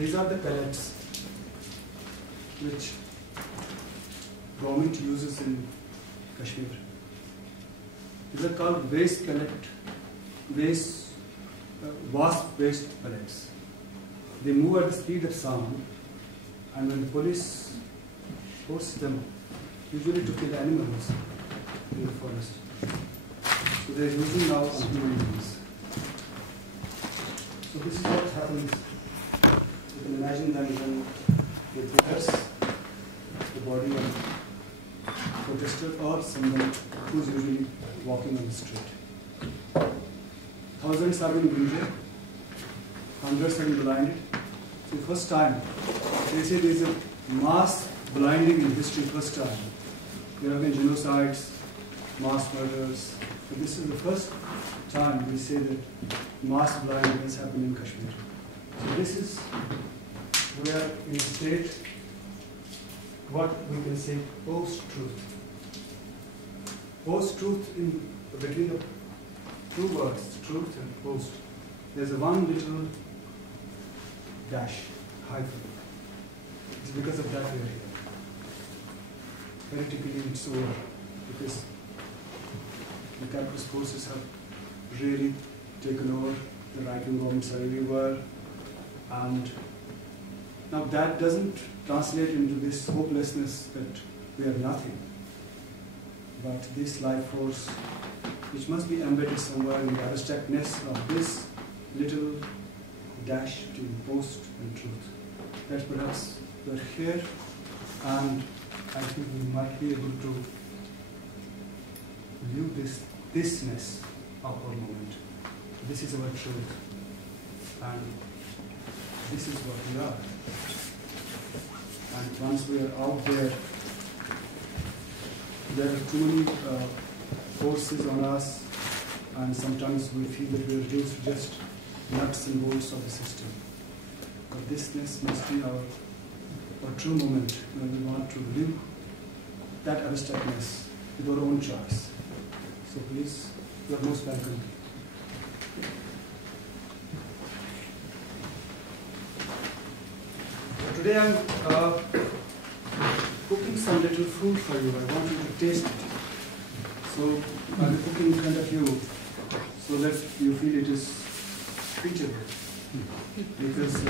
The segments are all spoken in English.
These are the pellets which government uses in Kashmir. These are called wasp based pellets. They move at the speed of sound, and when the police force them, usually to kill animals in the forest, so they are using now on human beings. So this is what happens. You can imagine that when they press the body of a protester or someone who's usually walking on the street. Thousands have been injured, hundreds have been blinded. So first time, they say there is a mass blinding in history, first time. There have been genocides, mass murders. So this is the first time we say that mass blinding has happened in Kashmir. So this is where in a state, what we can say post-truth. Post-truth in between the two words, truth and post, there's a one little dash, hyphen. It's because of that we are here. Politically it's over, because the capitalist forces have really taken over, the right-wing governments are everywhere, and now that doesn't translate into this hopelessness that we are nothing, but this life force which must be embedded somewhere in the abstractness of this little dash between post and truth. That perhaps we're here, and I think we might be able to view this thisness of our moment. This is our truth, and this is what we are. And once we are out there, there are too many forces on us, and sometimes we feel that we are reduced to just nuts and bolts of the system. But thisness must be our true moment when we want to live that abstractness with our own choice. So please, you are most welcome. Today I am cooking some little food for you. I want you to taste it. So I will be cooking in front of you so that you feel it is eatable. Because I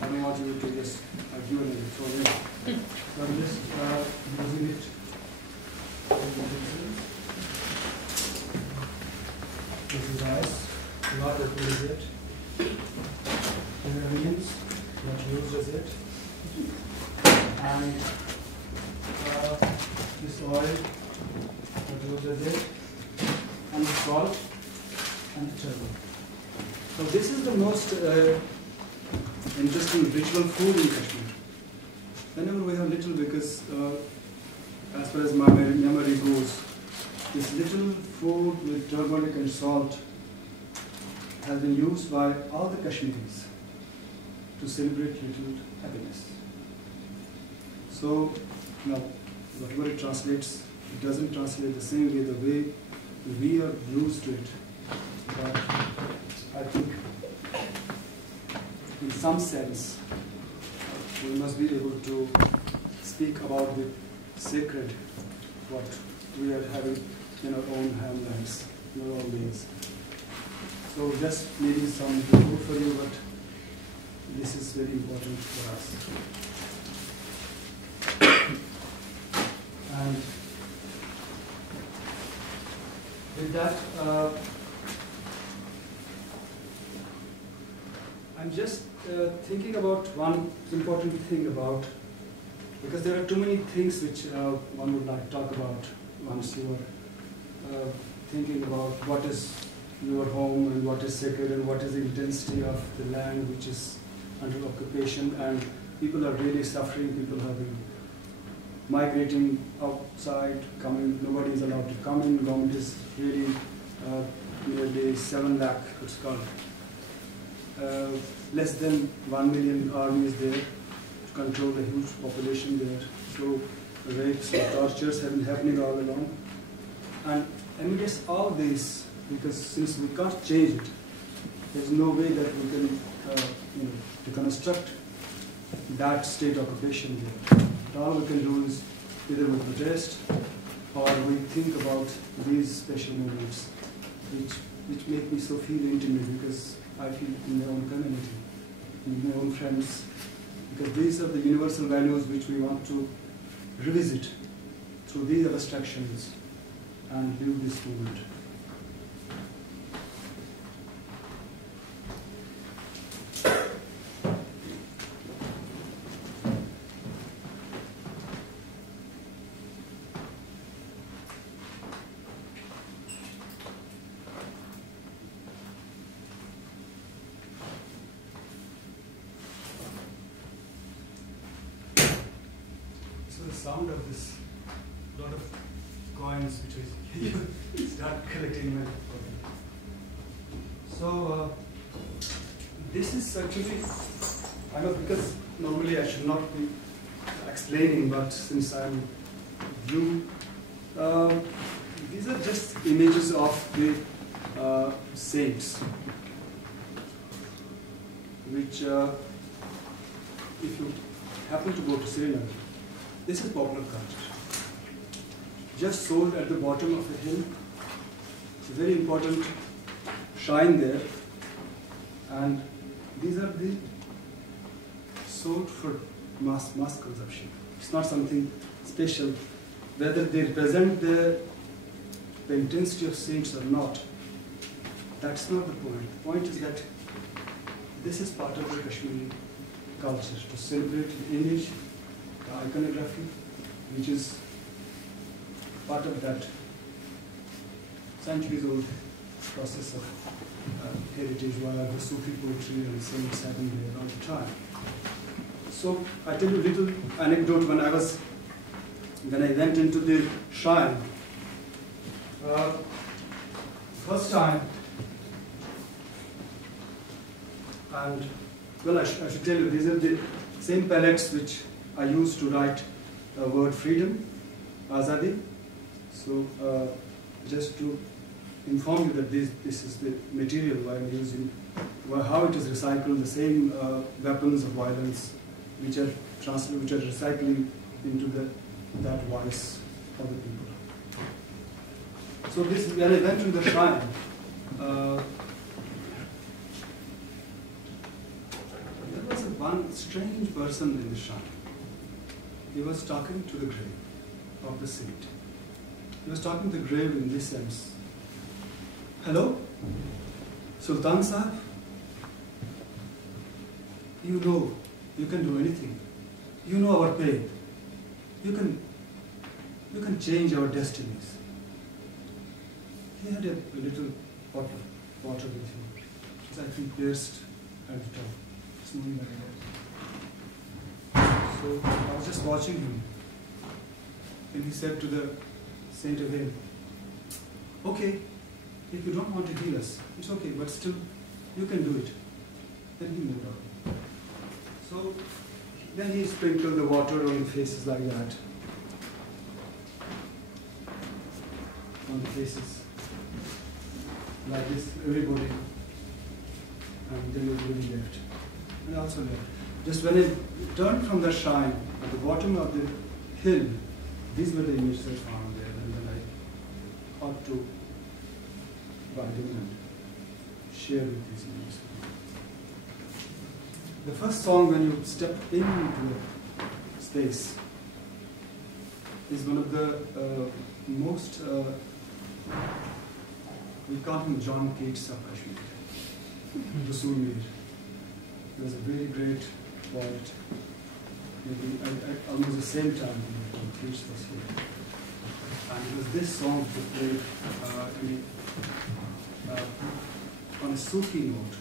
don't want you to just argue and throw it. So I'm just using it. This is rice, not that use it. And onions, not used as it. And this oil, not used as it. And the salt and the turmeric. So this is the most interesting ritual food in Kashmir. Whenever we have little, because as far as my memory goes, this little food with turmeric and salt has been used by all the Kashmiris to celebrate little happiness. So now, whatever it translates, it doesn't translate the same way, the way we are used to it. But I think in some sense, we must be able to speak about the sacred, what we are having in our own homelands, in our own ways. So just maybe some food for you, but this is very important for us. And with that, I'm just thinking about one important thing about, because there are too many things which one would like to talk about once you are thinking about what is your home and what is sacred and what is the intensity of the land which is under occupation, and people are really suffering. People have been migrating outside, coming, nobody is allowed to come in. Government is really nearly 7 lakh, it's called. Less than 1 million army is there to control the huge population there. So rapes and tortures have been happening all along. And amidst all this, because since we can't change it, there's no way that we can to construct that state occupation there. All we can do is either we protest or we think about these special moments, which make me so feel intimate because I feel in my own community, in my own friends, because these are the universal values which we want to revisit through these abstractions and live this moment. Sound of this lot of coins which I start collecting my pocket. So this is actually, I know because normally I should not be explaining, but since I'm you, these are just images of the saints, which if you happen to go to Srinagar, this is popular culture. Just sold at the bottom of a hill. It's a very important shrine there. And these are the sold for mass consumption. It's not something special. Whether they represent the intensity of saints or not, that's not the point. The point is that this is part of the Kashmiri culture, to celebrate the image, the iconography, which is part of that centuries-old process of heritage, where the Sufi poetry and saints happened there all the time. So I tell you a little anecdote. When I went into the shrine, first time, and well, I should tell you, these are the same palettes which I used to write the word freedom, Azadi. So just to inform you that this is the material I am using, how it is recycled, the same weapons of violence which are recycling into that voice of the people. So this, when I went to the shrine, there was one strange person in the shrine. He was talking to the grave of the saint. He was talking to the grave in this sense. Hello, Sultan Sahib, you know you can do anything. You know our pain. You can change our destinies. He had a little bottle of water with him, which is, I think, pierced at the top. It's moving like that. So I was just watching him, and he said to the saint again, okay, if you don't want to heal us, it's okay, but still, you can do it. Then he moved on. So then he sprinkled the water on the faces like that. On the faces. Like this, everybody. And then everybody left. And also left. Just when I turned from the shrine, at the bottom of the hill, these were the images I found there. And then I thought to write them and share with these images. The first song, when you step into the space, is one of the most, we call him John Keats of Kashmir, Koshur. He was a very great poet. Maybe at almost the same time when Keats was here. And it was this song that played on a Sufi note.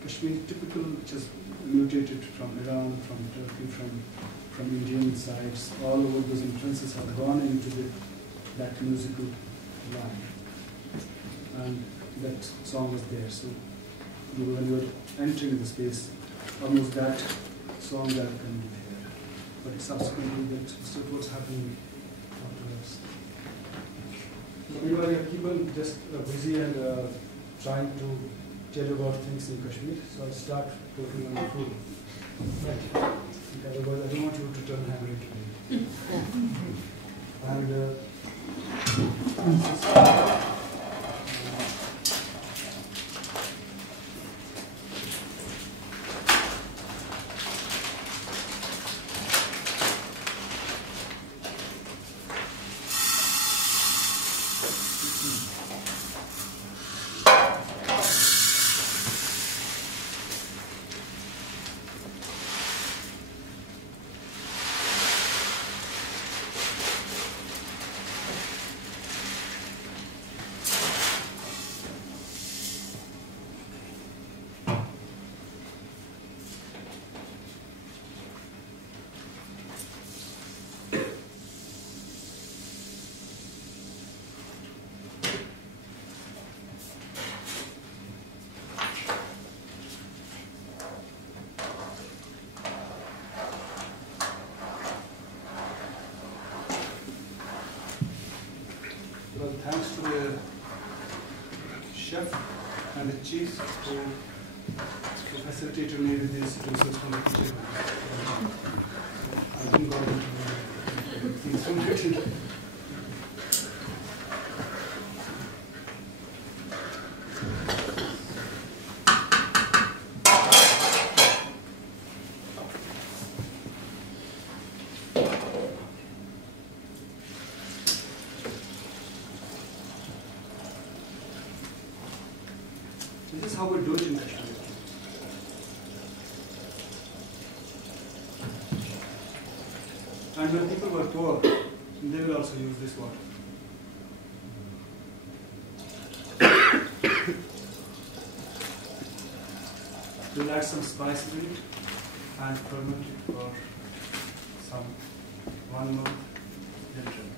Kashmir typical, which has mutated from Iran, from Turkey, from Indian sides, all over those influences have gone into that musical line. And that song was there. So when you were entering the space, almost that song that can be there. But subsequently that's what's happening afterwards. So meanwhile, keep on just busy and trying to tell you about things in Kashmir. So I'll start talking on the food. Right. Otherwise, I don't want you to turn hungry today. And thanks to the chef and the chief who facilitated me with these resources from the kitchen. I didn't go into things from the kitchen. This is how we do it in Kashmir. And when people were poor, they will also use this water. We'll add some spices in it and ferment it for some 1 month, then drink it.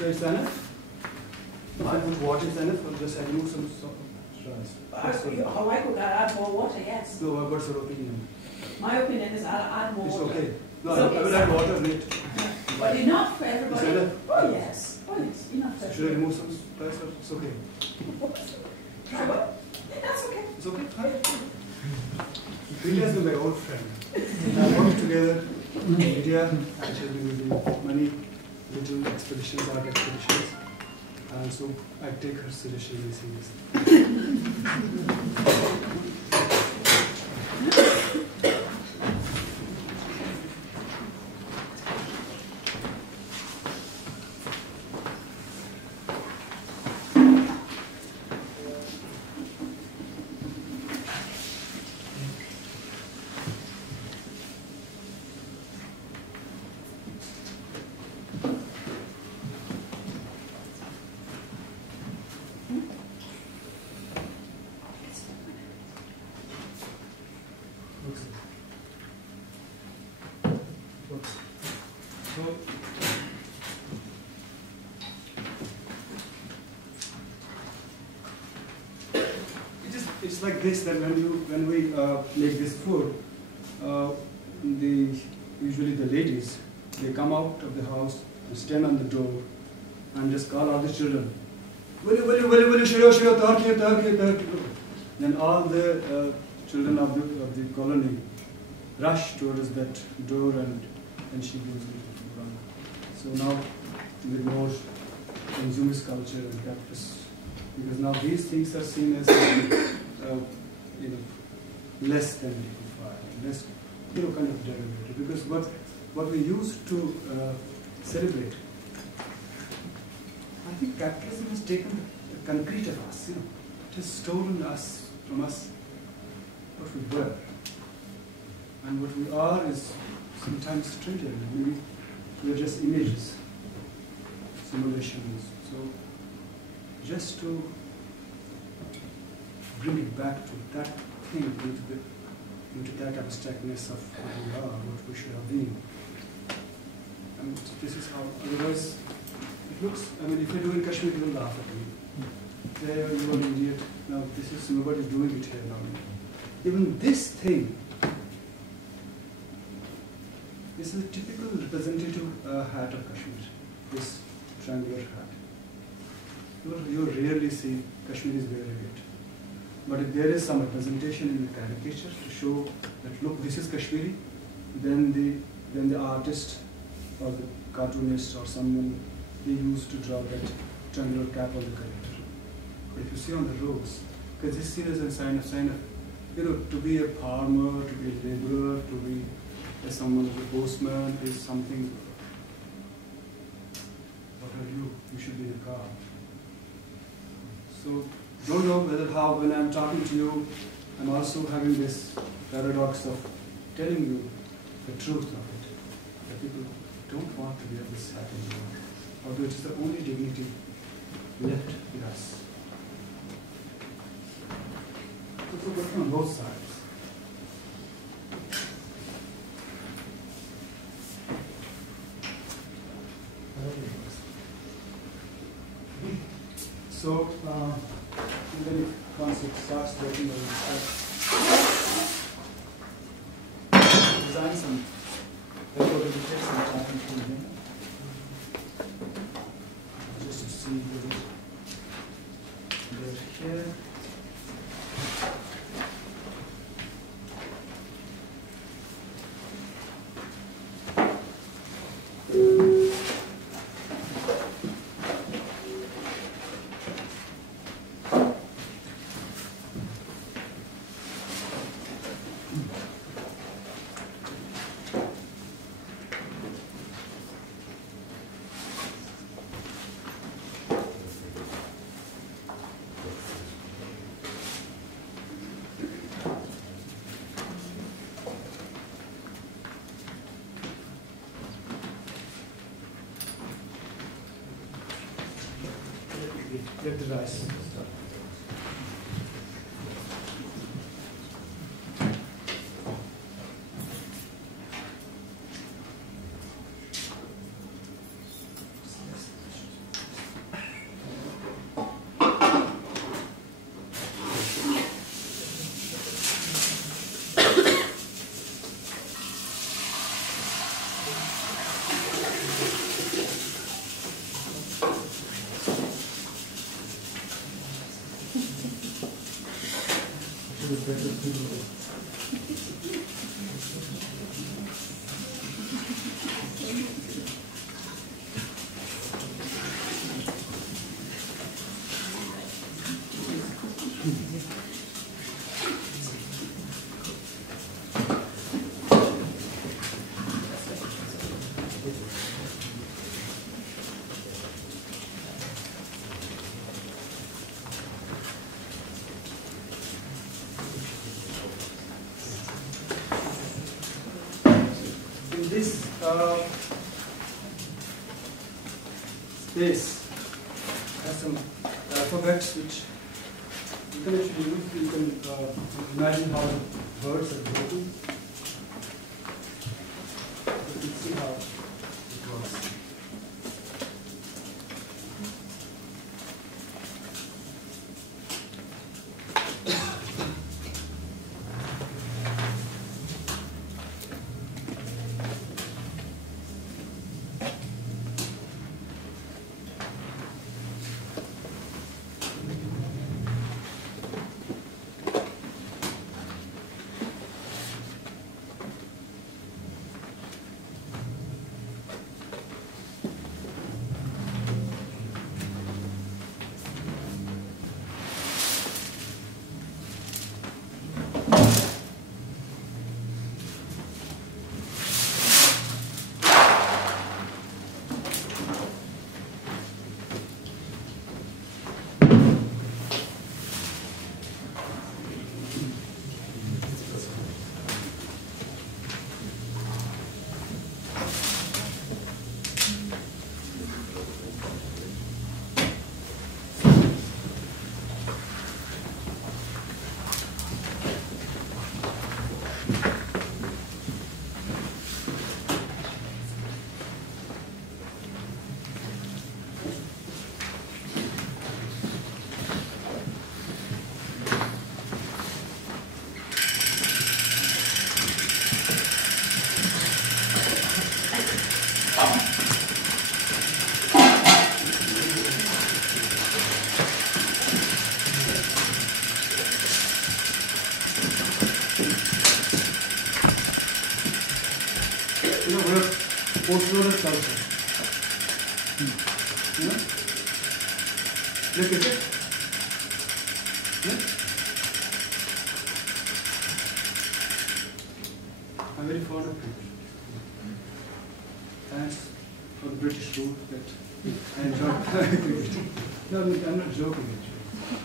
Is enough? I put water is enough, or just I remove some rice. How I could add more water, yes. No, what's your opinion? My opinion is add more water. It's okay. No, It's okay. I will add water in it. But enough for everybody. Is enough? Oh yes. Oh yes, enough for Should I remove some rice? It's okay. Try what? Yeah, that's okay. It's okay? Fine. India is my old friend. I worked together in India, actually with many little expeditions, art expeditions, and so I take her seriously, seriously. So, it's like this that when we make this food, usually the ladies, they come out of the house and stand on the door and just call all the children. Then all the children of the colony rush towards that door and she goes around. So now with more consumist culture and capitalist, because now these things are seen as less than dignified, less kind of derivative. Because what we used to celebrate, I think capitalism has taken the concrete of us. It has stolen us from us what we were, and what we are is sometimes trivial. Maybe we are just images, simulations. So just to bring it back to that thing, into that abstractness of what we are, what we should have been. And this is how, otherwise, it looks, I mean, if I do in Kashmir, people laugh at me. there, you are an idiot. Now this is nobody doing it here now. Even this thing, this is a typical representative hat of Kashmir. This triangular hat. You rarely see Kashmiris wearing it. But if there is some representation in the caricature to show that look, this is Kashmiri, then the artist or the cartoonist or someone, they used to draw that triangular cap on the character. But if you see on the roads, because this is seen as a sign of, to be a farmer, to be a laborer, to be someone who's a postman is something. What are you? You should be in a car. So don't know when I'm talking to you, I'm also having this paradox of telling you the truth of it. That people don't want to wear this hat anymore, although it is the only dignity left in us. So it's working on both sides. So, and then if once it starts working on the design some, therefore it will take some time from here. Just to see they're here. Get the rice. This space has some alphabets which you can actually use. You can imagine how the words are broken. You can see how it works. you know, we have post-loaded culture. You know? Look at it. Yeah? I'm very fond of cricket. Thanks for the British rule that I enjoy cricket. No, I'm not joking actually.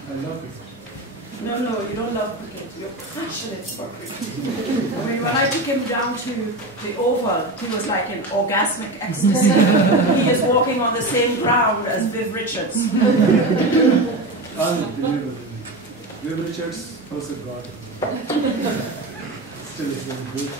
I love cricket. No, you don't love cricket. You're passionate for cricket. I mean, when I took him down to the Oval, he was like in orgasmic ecstasy. He is walking on the same ground as Viv Richards. Unbelievable. Viv Richards, also God. Still is very good.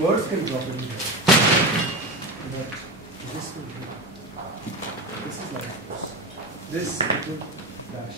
Words can drop in here. But this will be. This is like this little dash.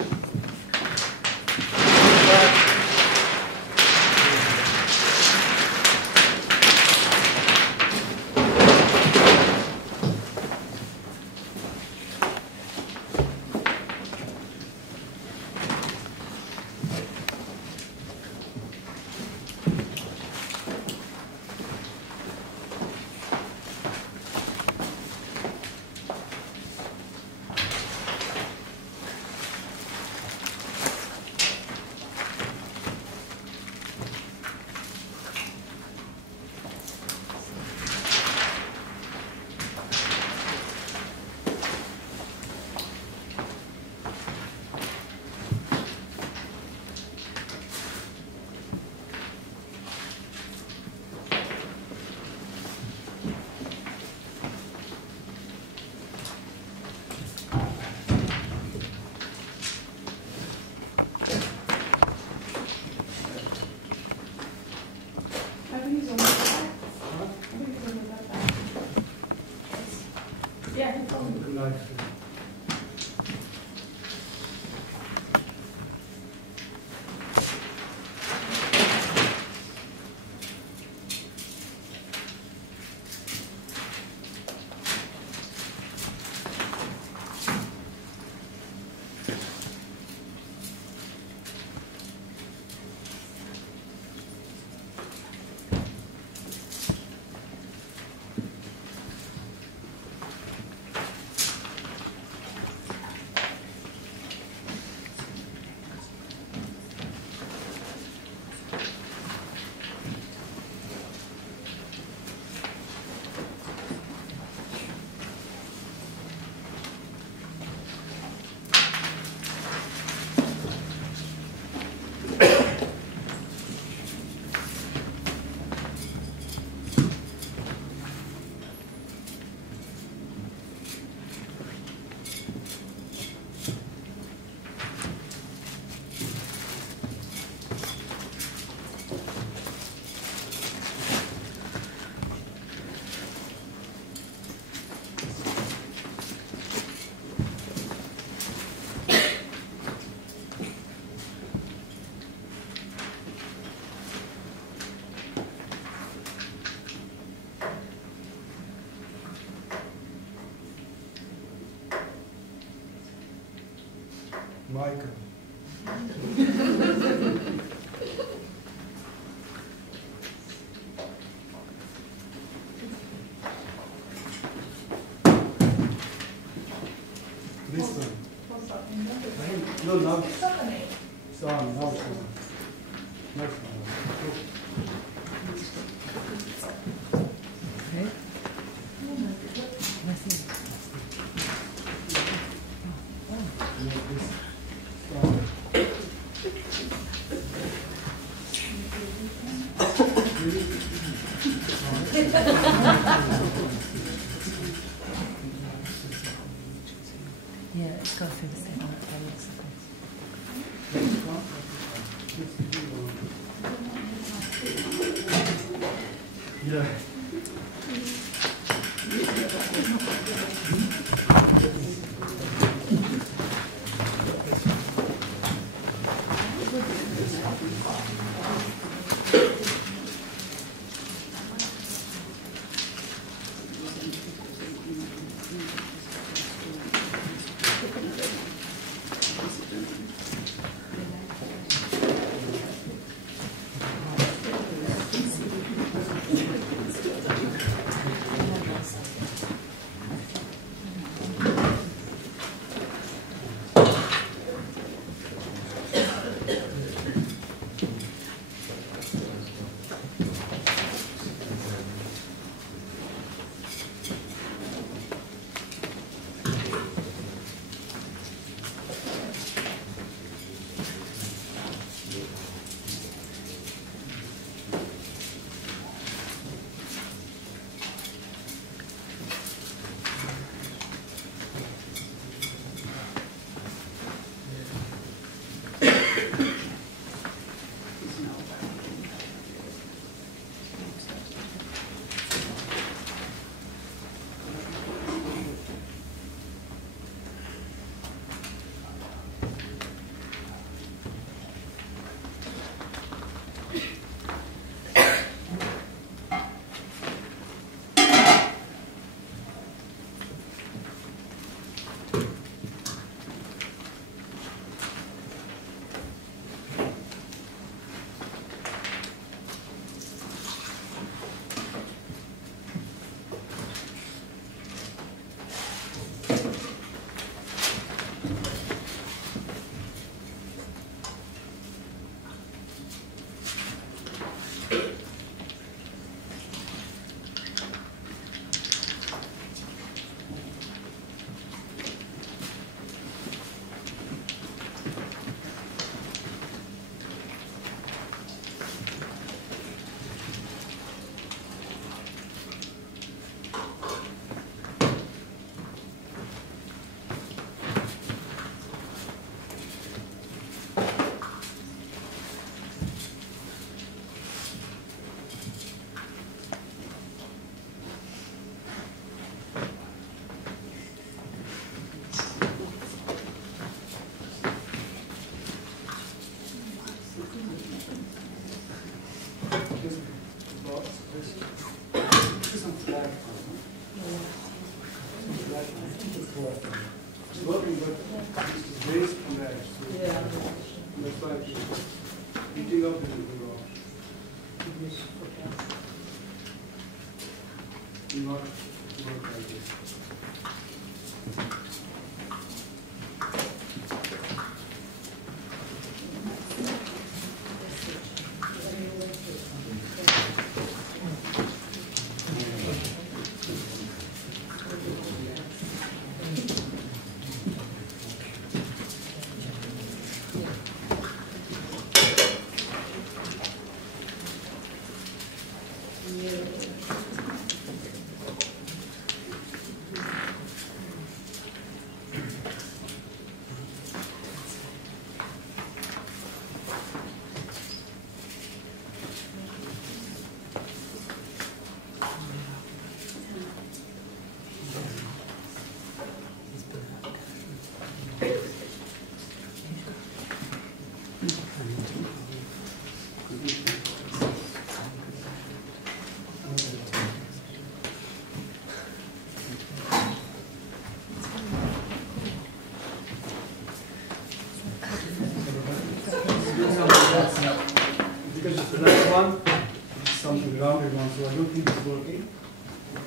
Michael. This one. No, now. Sorry, now it's on. Next one. Okay. Yeah, it's got through the same Yeah. It's working, but it's raised from that. So that's why heating up will go wrong. Not work like this.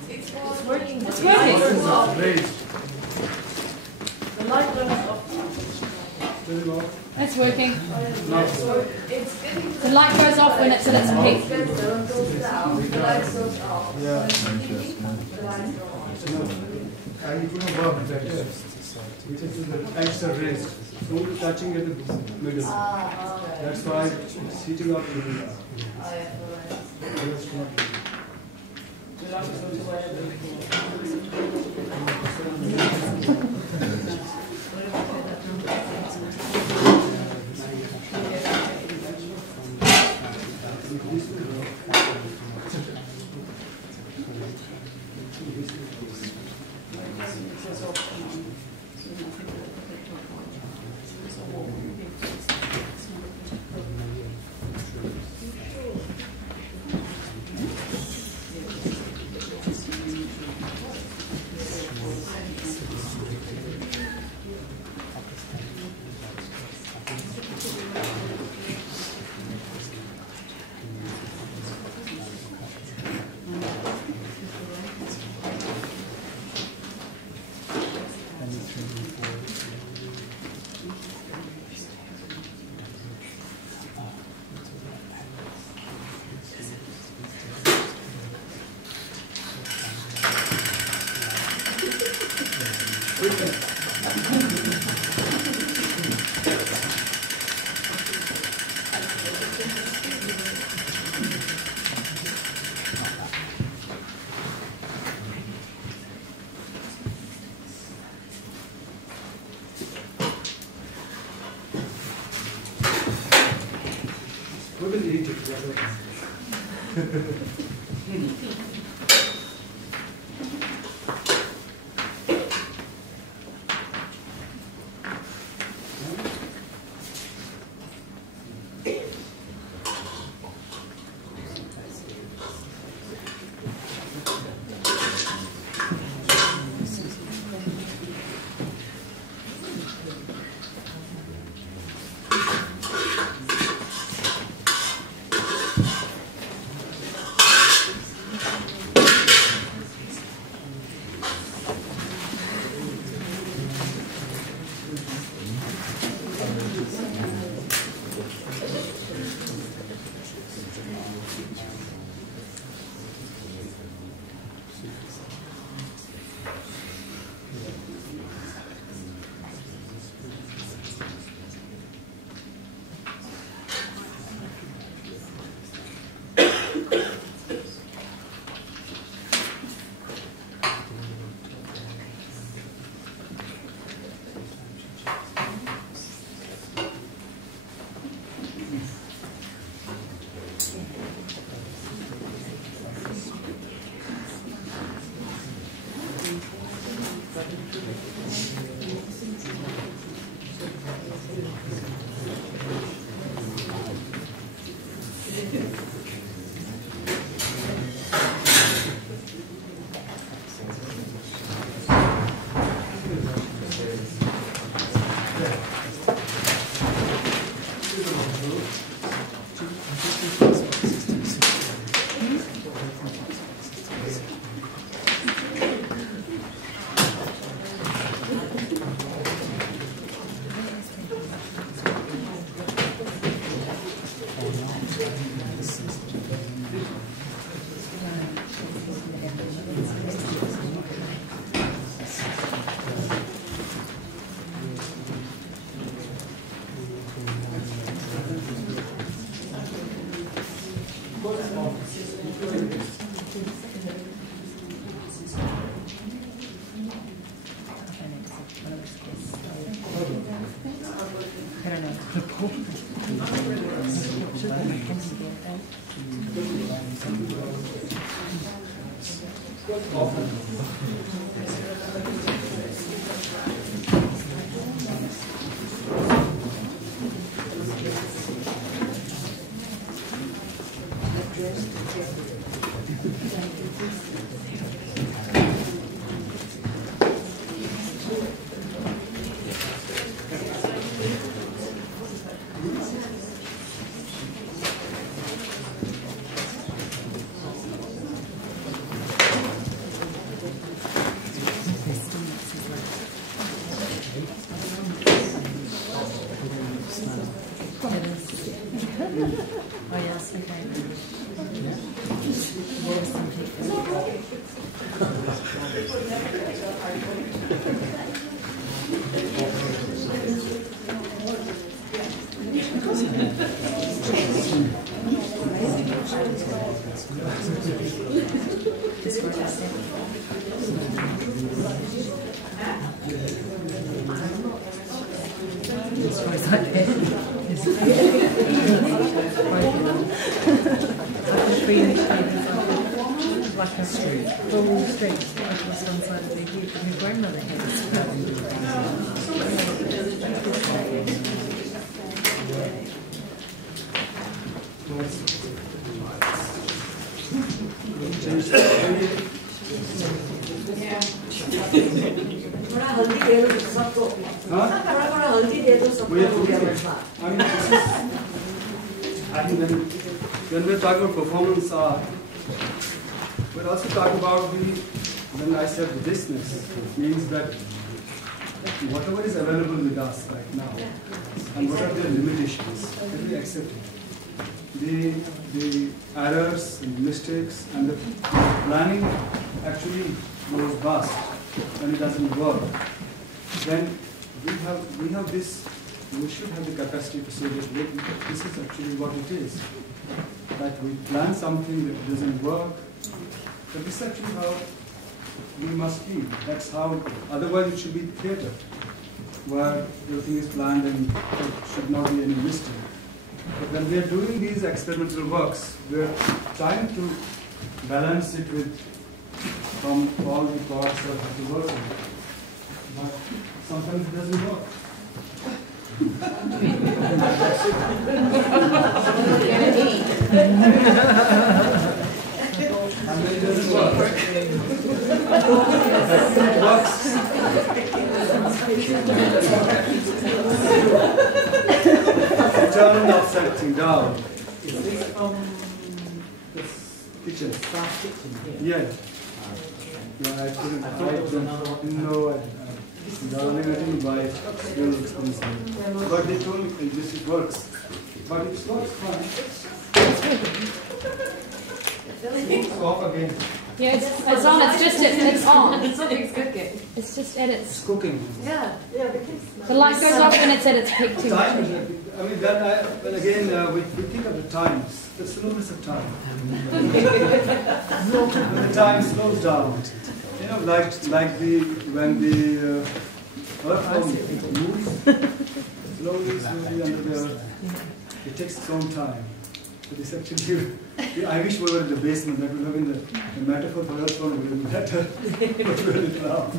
It's working. It's working. Raised. The light goes off. Turn it off. It's working. Now. The light goes off when it's a little pink. Yeah. And it wouldn't work better. Because the edges are raised. So touching at the middle. That's why it's heating up in the middle. That's not we will eat it together. Like a street, full street, across one side of the heap, and your grandmother had this. थोड़ा हल्दी दे दो सबको थोड़ा हल्दी दे दो सबको I think when we're talking about performance art, we're also talking about when I said thisness, it means that whatever is available with us right now, and what are their limitations, can we accept it? The errors and mistakes and the planning actually goes bust when it doesn't work. Then we have this. We should have the capacity to say that this is actually what it is. That we plan something that doesn't work, but this is actually how we must be. That's how, otherwise it should be theatre, where everything is planned and there should not be any mistake. But when we are doing these experimental works, we are trying to balance it with from all the parts that have to work with. But sometimes it doesn't work. And when it doesn't work, it works. Turn upside down. Is this from This kitchen. staff kitchen here? Yeah. Yeah, I couldn't. I thought it was another one. No, I didn't buy it. It's really expensive. But they told me this works. But it works fine. It's off again. Yeah, it's on. It's just it's on. Something's cooking. It's just at its. It's cooking. Yeah, because The light goes off when it's at its peak Time, temperature. I mean, but again, we think of the times, the slowness of time. When the time slows down, you know, like when the earth moves slowly under the earth, it takes its own time. So this actually, I wish we were in the basement. That would have been the metaphor for earth would have been better. But we're in it now.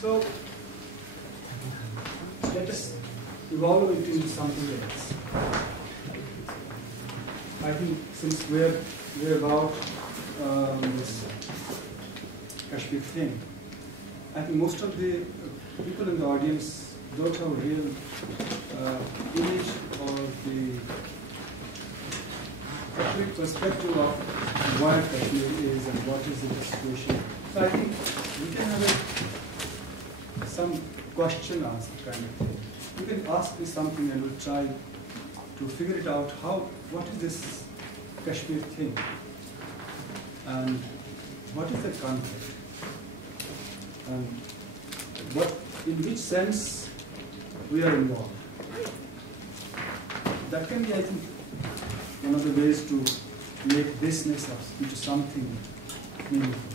So let us evolve it into something else. I think since we're about this Kashmir thing, I think most of the people in the audience don't have a real image or the Kashmir perspective of what Kashmir is and what is the situation. So I think we can have some question asked kind of thing. You can ask me something and we'll try to figure it out. What is this Kashmir thing? And what is the conflict? And in which sense we are involved? That can be, I think, one of the ways to make thisness into something meaningful.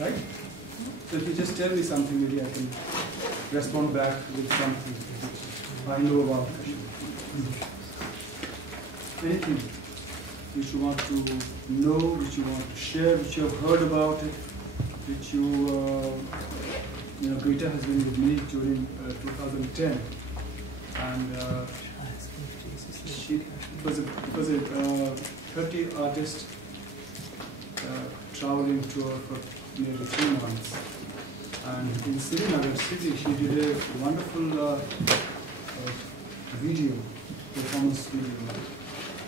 Right? So if you just tell me something, maybe I can respond back with something I know about Kashmir. Anything which you want to know, which you want to share, which you have heard about it, which you know, Greta has been with me during 2010, and it was a 30 artist traveling tour for nearly 3 months. And in Srinagar city, she did a wonderful performance video,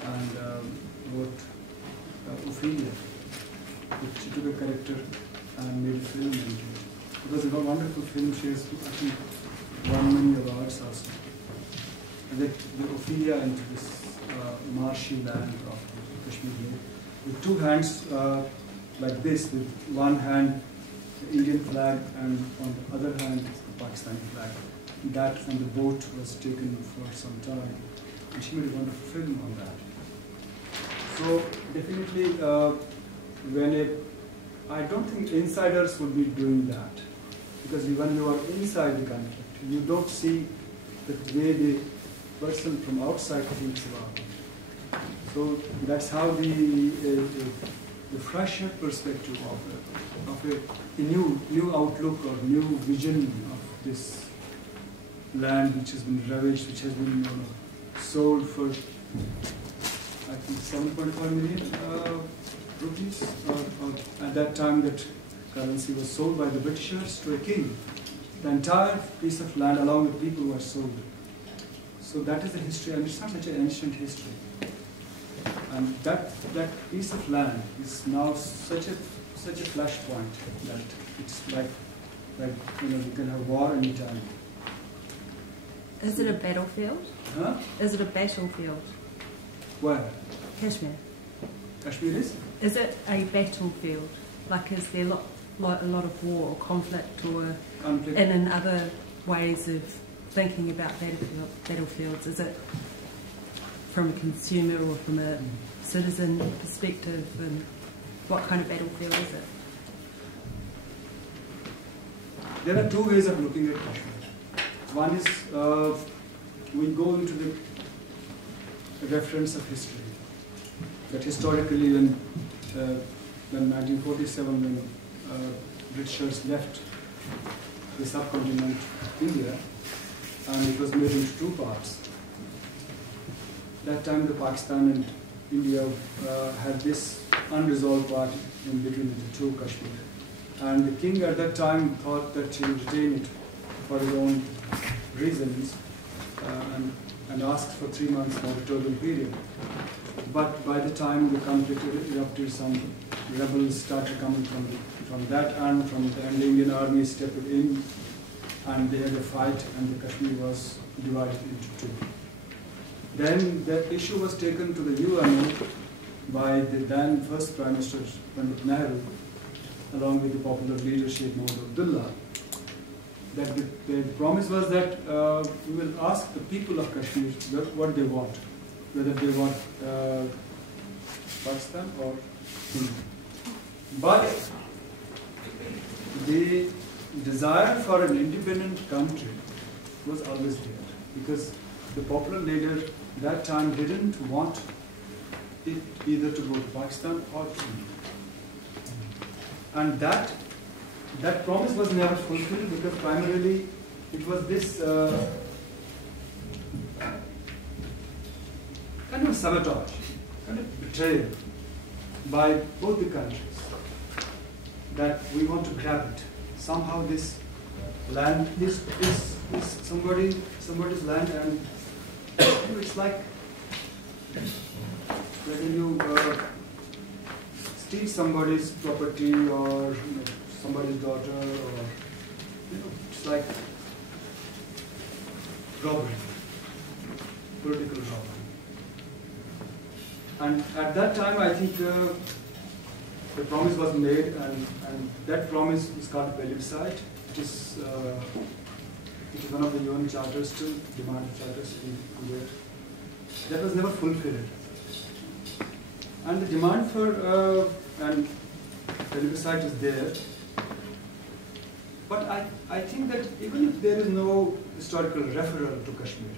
and wrote Ophelia, which she took a character and made a film into it. It was a wonderful film. She has, I think, won many awards also. And the Ophelia into this marshy land of Kashmir with two hands like this, with one hand the Indian flag and on the other hand the Pakistani flag. That on the boat was taken for some time, and she made a wonderful film on that. So definitely, I don't think insiders would be doing that, because when you are inside the conflict, you don't see the way the person from outside thinks about it. So that's how the fresher perspective of a new outlook or new vision of this land, which has been ravished, which has been sold for, I think, 7.5 million rupees. At that time, that currency was sold by the Britishers to a king. The entire piece of land, along with people, were sold. So that is the history, and it's not such an ancient history. And that piece of land is now such a flashpoint that it's like you can have war anytime. Is it a battlefield? Huh? Is it a battlefield? Where? Kashmir. Kashmir is? Is it a battlefield? Like, is there a lot of war or conflict, or Conflict. in other ways of thinking about battlefields? Is it from a consumer or from a citizen perspective, and what kind of battlefield is it? There are two ways of looking at Kashmir. One is we go into the reference of history. That historically, when 1947, when Britishers left the subcontinent India, and it was made into two parts. That time, the Pakistan and India had this unresolved part in between the two Kashmir. And the king at that time thought that he would retain it for his own reasons, and asked for 3 months moratorium period. But by the time the conflict erupted, some rebels started coming from that end, and the Indian army stepped in, and they had a fight, and the Kashmir was divided into two. Then the issue was taken to the UN by the then first Prime Minister Pandit Nehru, along with the popular leader Sheikh Mohammed Abdullah, that the promise was that we will ask the people of Kashmir what they want, whether they want Pakistan or India. But the desire for an independent country was always there, because the popular leader that time didn't want it either to go to Pakistan or to India. And that promise was never fulfilled, because primarily it was this kind of sabotage, kind of betrayal by both the countries, that we want to grab it. Somehow this land is somebody's land, and it's like when you steal somebody's property, or somebody's daughter, or it's like robbery, political robbery. And at that time, I think the promise was made, and that promise is called plebiscite. It is one of the UN charters, still demanded charters in India. That was never fulfilled. And the demand for and plebiscite is there. But I think that even if there is no historical referral to Kashmir,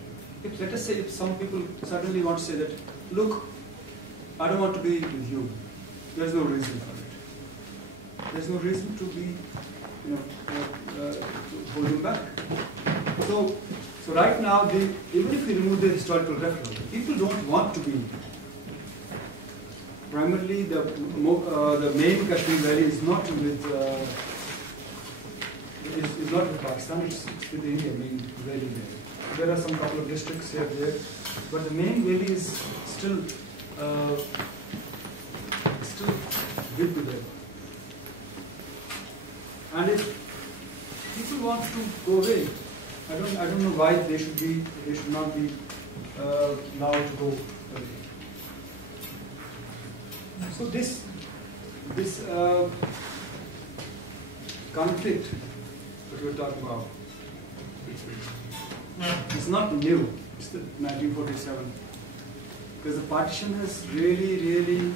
if, let us say, if some people suddenly want to say that, look, I don't want to be with you, there's no reason for it. There's no reason to be, holding back. So right now, even if we remove the historical referral, people don't want to be. Primarily, the main Kashmir Valley is not with Pakistan. It's with India, main valley there. There are some couple of districts here there, but the main valley is still with them. And if people want to go away, I don't know why they should not be allowed to go away. So this conflict that we're talking about is not new. It's the 1947, because the partition has really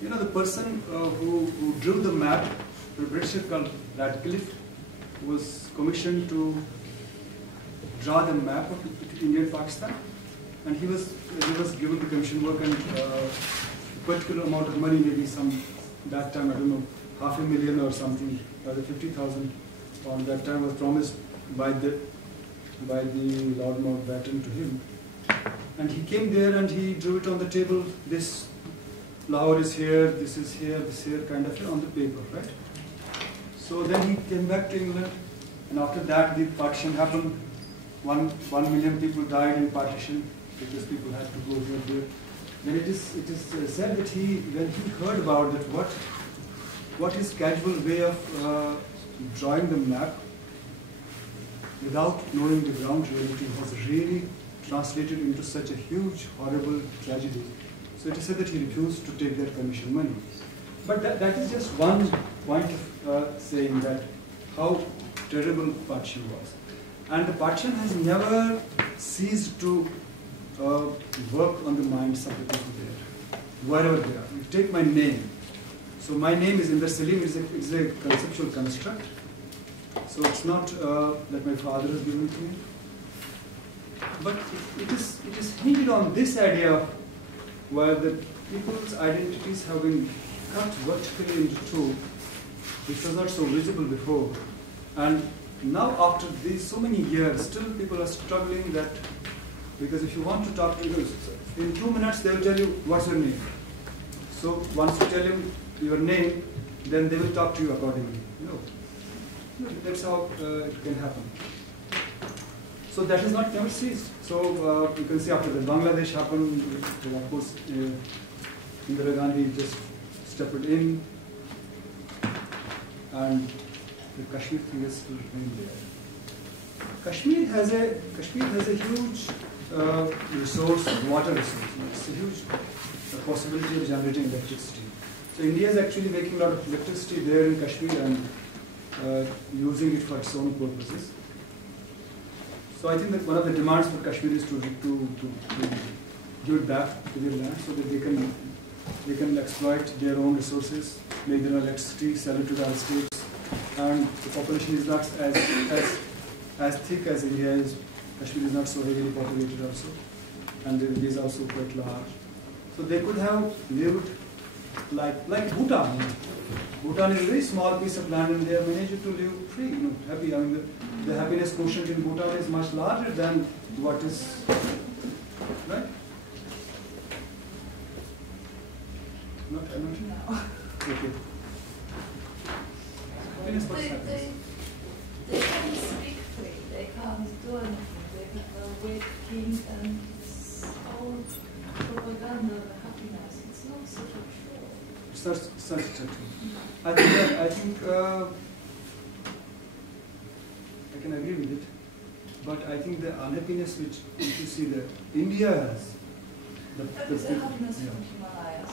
the person who drew the map, the British called Radcliffe, was commissioned to draw the map of Indian Pakistan, and he was given the commission work and a particular amount of money, maybe that time I don't know, $500,000 or something, rather 50,000 pounds that time was promised by the Lord Mountbatten to him, and he came there and he drew it on the table. This Lahore is here, this is here, this here, kind of on the paper, right? So then he came back to England, and after that the partition happened. 1 million people died in partition because people had to go here and there. Then it is said that when he heard about that, what his casual way of drawing the map without knowing the ground reality was really translated into such a huge, horrible tragedy. So it is said that he refused to take that commission money. But that is just one point of saying that how terrible partition was. And the partition has never ceased to work on the minds of the people there, wherever they are. You take my name. So my name is Inder Salim. It's a conceptual construct. So it's not that my father has given to me. But it is hinted on this idea where the people's identities have been cut vertically into two, which was not so visible before. And now after these so many years, still people are struggling that, because if you want to talk to them, in 2 minutes they will tell you, what's your name? So once you tell them your name, then they will talk to you accordingly. No, that's how it can happen. So that has not never ceased. So you can see after the Bangladesh happened, of course, Indira Gandhi just stepped in, and the Kashmir thing is still remain there. Kashmir has a huge resource, water resource. It's a huge possibility of generating electricity. So India is actually making a lot of electricity there in Kashmir and using it for its own purposes. So I think that one of the demands for Kashmir is to give it back to their land so that they can exploit their own resources, make their own electricity, sell it to the other states. And the population is not as thick as India is. Kashmir is not so heavily populated also, and it is also quite large. So they could have lived like Bhutan. Bhutan is a very small piece of land, and they have managed to live free, happy. I mean, the happiness quotient in Bhutan is much larger than what is, right? Not okay. Happiness, what's happiness? They can't speak free, they can't do anything, they can wait king and all propaganda of happiness. It's not such a true. It's not such a true. I think I can agree with it, but I think the unhappiness which you see that India has, That is a happiness from Himalayas.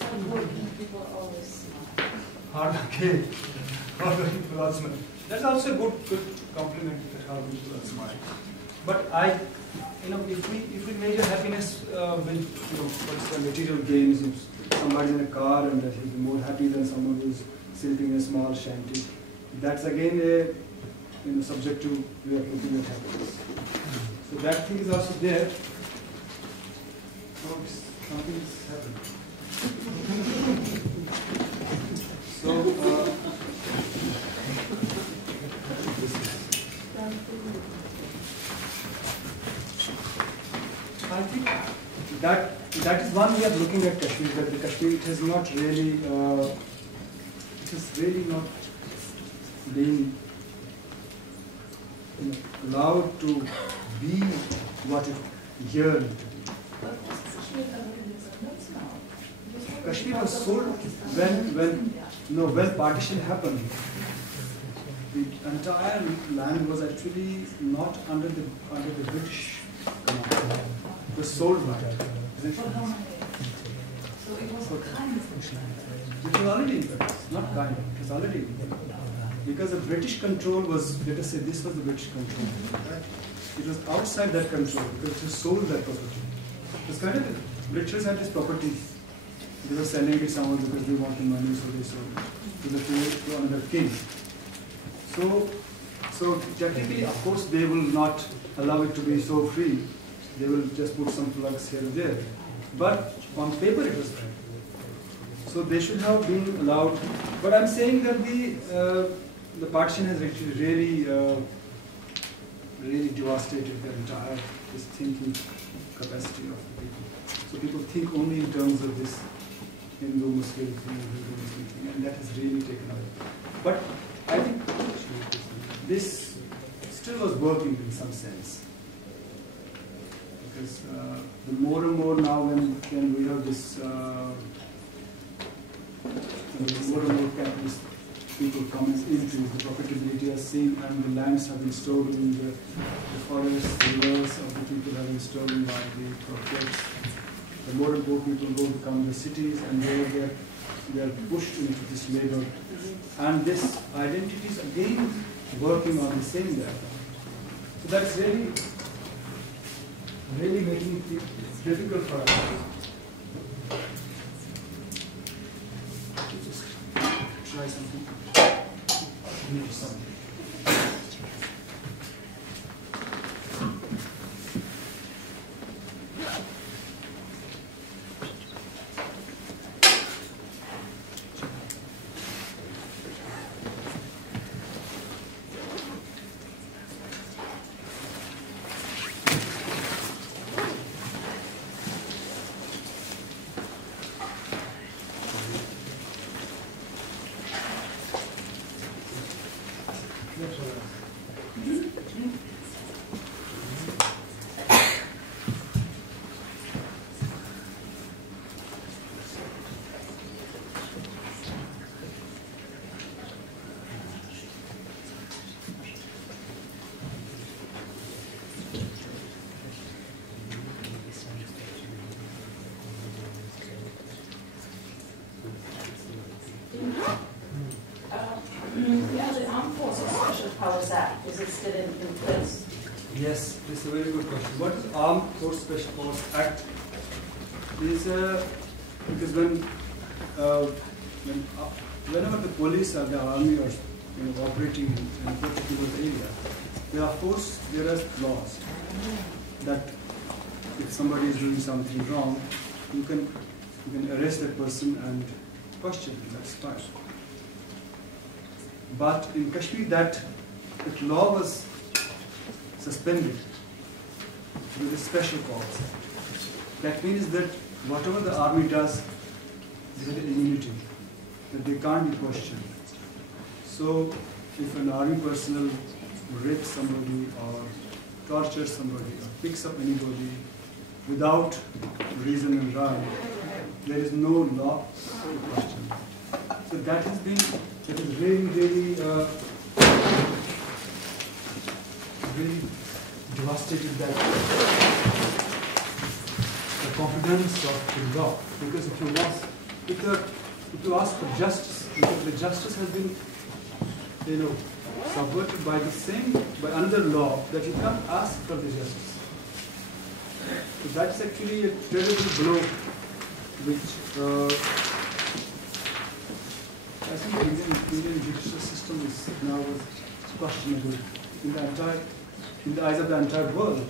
Hard-working people always smile. Hard-working people all smile. That's also a good compliment that hard-working people all smile. But if we measure happiness with what's the material gains, if somebody's in a car and that he's more happy than someone who's sitting in a small shanty, that's again a subjective way of looking at happiness. So that thing is also there. Oh, something is happening. So I think that is one way of looking at Kashmir. That the Kashmir it has not really not been allowed to be what it yearned to be. But what's Kashmir have independence now? Kashmir was sold when partition happened. the entire land was actually not under the British command. It was sold by it. For how many years? So it was kind of It was already in Paris, not kind of, it was already in Paris. Because the British control was, let us say this was the British control, right? It was outside that control because it was sold that property. It was kind of, the British had this property. They were selling it somewhere because they wanted money, so they sold it to another king. So technically, of course, they will not allow it to be so free. They will just put some plugs here and there. But on paper, it was free. So they should have been allowed. But I'm saying that the partition has actually really devastated the entire this thinking capacity of the people. So people think only in terms of this Hindu-Muslim thing, and that has really taken away. But I think this still was working in some sense. Because the more and more now when we have this, more and more capitalist people coming into the profitability are seen, and the lands have been stolen, the forests, the rivers of the people have been stolen by the corporates. The more and more people go to come the cities, and they are pushed into this labor. And this identity is again working on the same level. So that's really making it difficult for us. Just try something. Is it still in place? Yes, this is a very good question. What is Armed Forces Special Force Act? Is because whenever the police or the army are operating in a particular area, there are laws that if somebody is doing something wrong, you can arrest that person and question him. That's fine. But in Kashmir, that law was suspended with a special cause. That means that whatever the army does, they have immunity, that they can't be questioned. So if an army personnel rapes somebody or tortures somebody or picks up anybody without reason and rhyme, there is no law to question. So that has really devastated the confidence of the law. Because if you ask for justice, because the justice has been subverted by another law, that you can't ask for the justice. So that's actually a terrible blow, which I think the Indian judicial system is now questionable in the eyes of the entire world.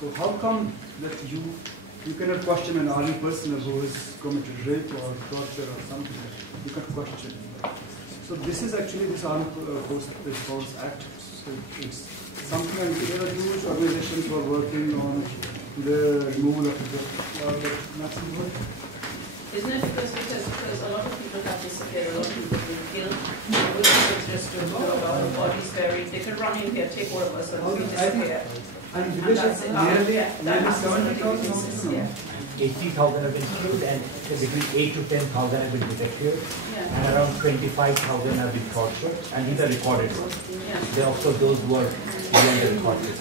So how come that you cannot question an army personnel who has committed rape or torture or something? You can question. So this is actually this Armed Forces Act. So it's something, and there are huge organizations who are working on the removal of the Nazi word. Isn't it because a lot of people have disappeared, a lot of people have been killed, it's just a lot of bodies buried, they could run in here, take all of us and we disappear. And that's nearly 70,000. Yeah. 80,000 have been killed, and between 8 to 10,000 have been disappeared, Yeah. and around 25,000 have been tortured, and these are recorded ones. Yeah. There are also those who are beyond the recorded.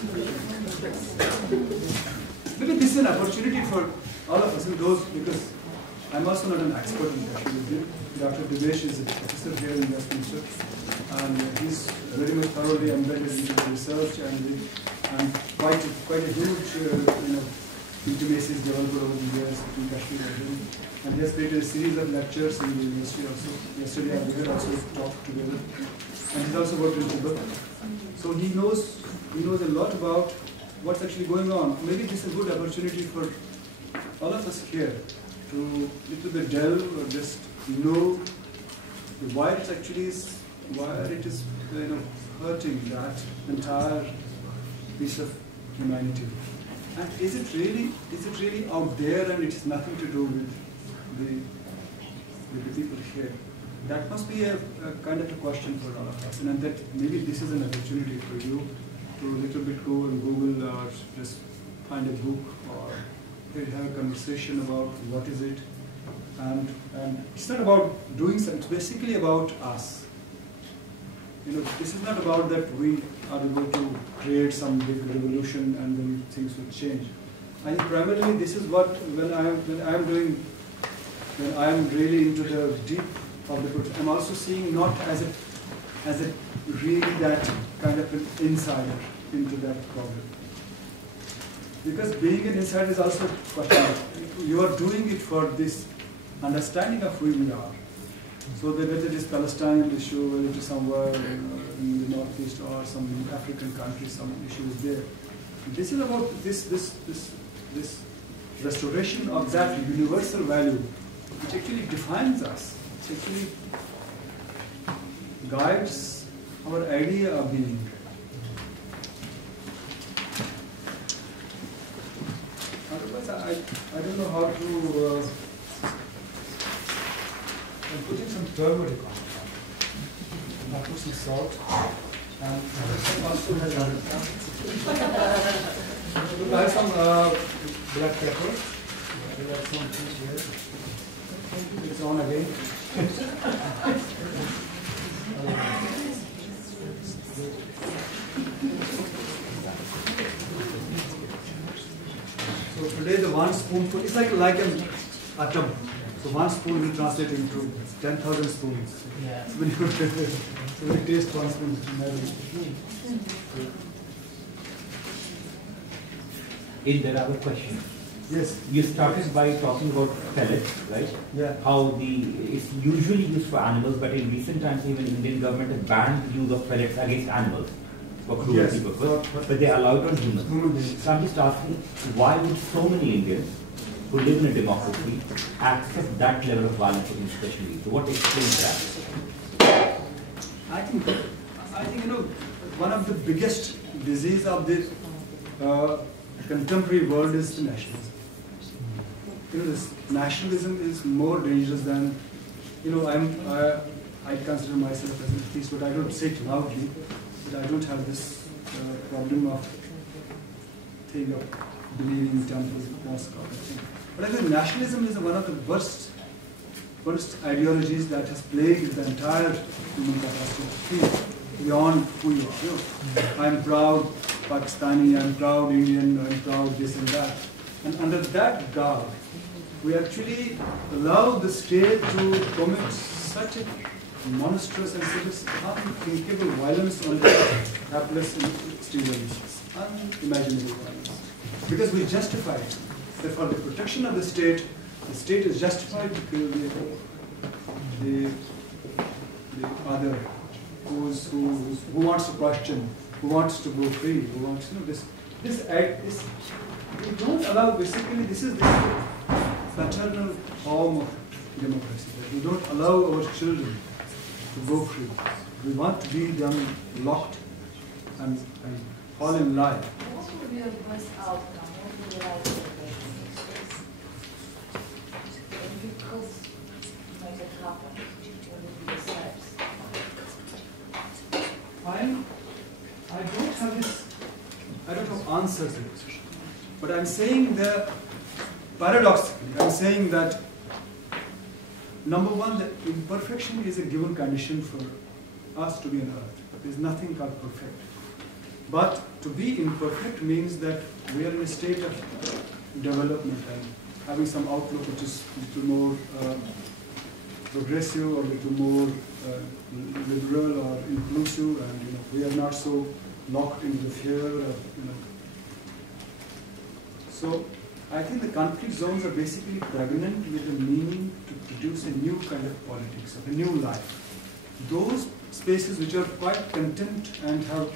Maybe this is an opportunity for all of us, and those, because I'm also not an expert in Kashmir. Dr. Divesh is a professor here in Westminster, and he's very much thoroughly embedded in the research, and quite a huge intimacy is developed over the years in Kashmir. And he has created a series of lectures in the university also. Yesterday we had also talked together, and he's also worked in Tibet. So he knows a lot about what's actually going on. Maybe this is a good opportunity for all of us here to little bit delve or just know why it actually is, why it is hurting that entire piece of humanity. And is it really out there, and it has nothing to do with the people here? That must be a kind of a question for all of us, and that maybe this is an opportunity for you to a little bit go and Google or just find a book or have a conversation about what is it. And it's not about doing something, it's basically about us. This is not about that we are able to create some big revolution and then things will change. I think primarily this is what, when I am really into the deep of the book, I'm also seeing not as a really that kind of an insider into that problem. Because being an insider is also a question. You are doing it for this understanding of who we are. So that whether it is Palestine issue, whether it is somewhere in the Northeast or some African country, some issues there. This is about this restoration of that universal value, which actually defines us, which actually guides our idea of being. Otherwise, I don't know how to. I'm putting some turmeric on it. I'll put some salt. And also has I have some black pepper. We have some fish here. It's on again. So today the 1 spoonful is like an atom. So 1 spoon will translate into 10,000 spoons. Yeah. So when you taste 1 spoon, Inder, I have a question. yes. You started by talking about pellets, right? Yeah. How it's usually used for animals, but in recent times even Indian government has banned the use of pellets against animals for cruelty purpose, but they allow it on humans. So I'm just asking, why would so many Indians who live in a democracy accept that level of violence against Kashmir? So what explains that? I think one of the biggest disease of this contemporary world is the nationalism. This nationalism is more dangerous than, I consider myself as an atheist, but I don't say it loudly, but I don't have this problem of thing of believing in temples, mosques, or thing. But I think nationalism is one of the worst ideologies that has plagued the entire human capacity beyond who you are. I am proud Pakistani, I am proud Indian, I am proud this and that. And under that garb, we actually allow the state to commit such a monstrous and such unthinkable violence on the hapless civilians, unimaginable violence. Because we justify it, that for the protection of the state is justified to kill the other who wants to question, who wants to go free, who wants this act is we don't allow. Basically, this is the paternal form of democracy. That we don't allow our children to go free. We want to be them locked and fall in line. What would be the best outcome? What would you like to if you could make it happen, what would be the steps? I don't have answers to this, but I'm saying paradoxically, I'm saying that number one, that imperfection is a given condition for us to be on earth. There's nothing called perfect. But to be imperfect means that we are in a state of development and having some outlook which is a little more progressive or a little more liberal or inclusive, and we are not so locked into the fear of So I think the conflict zones are basically pregnant with the meaning to produce a new kind of politics, of a new life. Those spaces which are quite content and have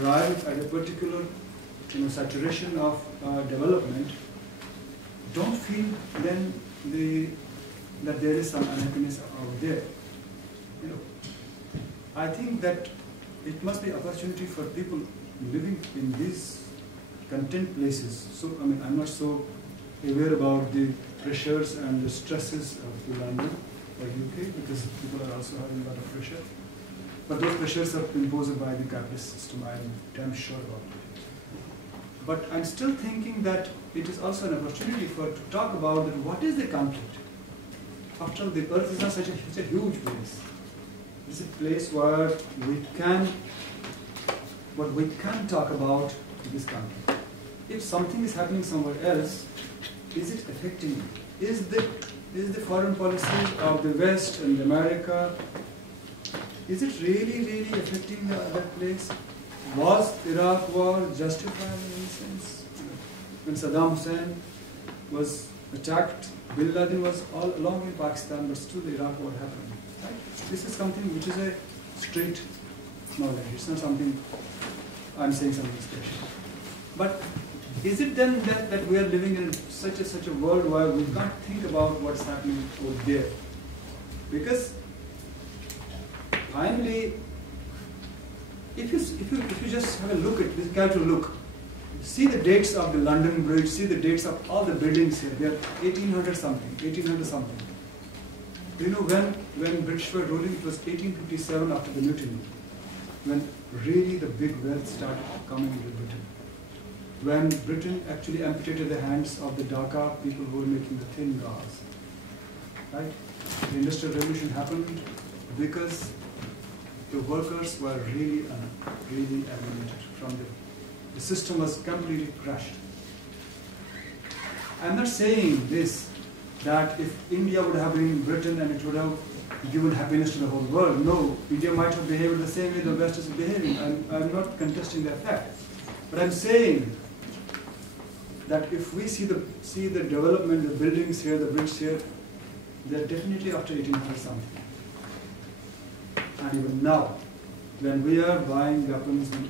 arrived at a particular saturation of development don't feel then that there is some unhappiness out there. I think that it must be opportunity for people living in these content places. So I'm not so aware about the pressures and the stresses of London or UK, because people are also having a lot of pressure. But those pressures are imposed by the capitalist system, I'm damn sure about it. But I'm still thinking that it is also an opportunity to talk about that what is the conflict. After all, the earth is not such a huge place. It's a place where what we can talk about this conflict. If something is happening somewhere else, is it affecting you? Is the foreign policy of the West and America, is it really affecting that place? Was Iraq war justified in any sense? When Saddam Hussein was attacked, Bin Laden was all along in Pakistan, but still the Iraq war happened. Right? This is something which is a straight knowledge. It's not something I'm saying something special. But is it then that we are living in such a world where we can't think about what's happening over there? Because finally, if you just have a look at this, careful look, see the dates of the London Bridge, see the dates of all the buildings here. They are 1800 something. You know, when British were ruling, it was 1857 after the mutiny, when really the big wealth started coming into Britain. When Britain actually amputated the hands of the Dhaka people who were making the thin gauze. Right? The Industrial Revolution happened because the workers were really alienated from the system was completely crushed. I'm not saying this, that if India would have been in Britain and it would have given happiness to the whole world. No, India might have behaved the same way the West is behaving. I'm not contesting that fact. But I'm saying that if we see the development, the buildings here, the bridges here, they're definitely after 1800 something. And even now, when we are buying weapons, and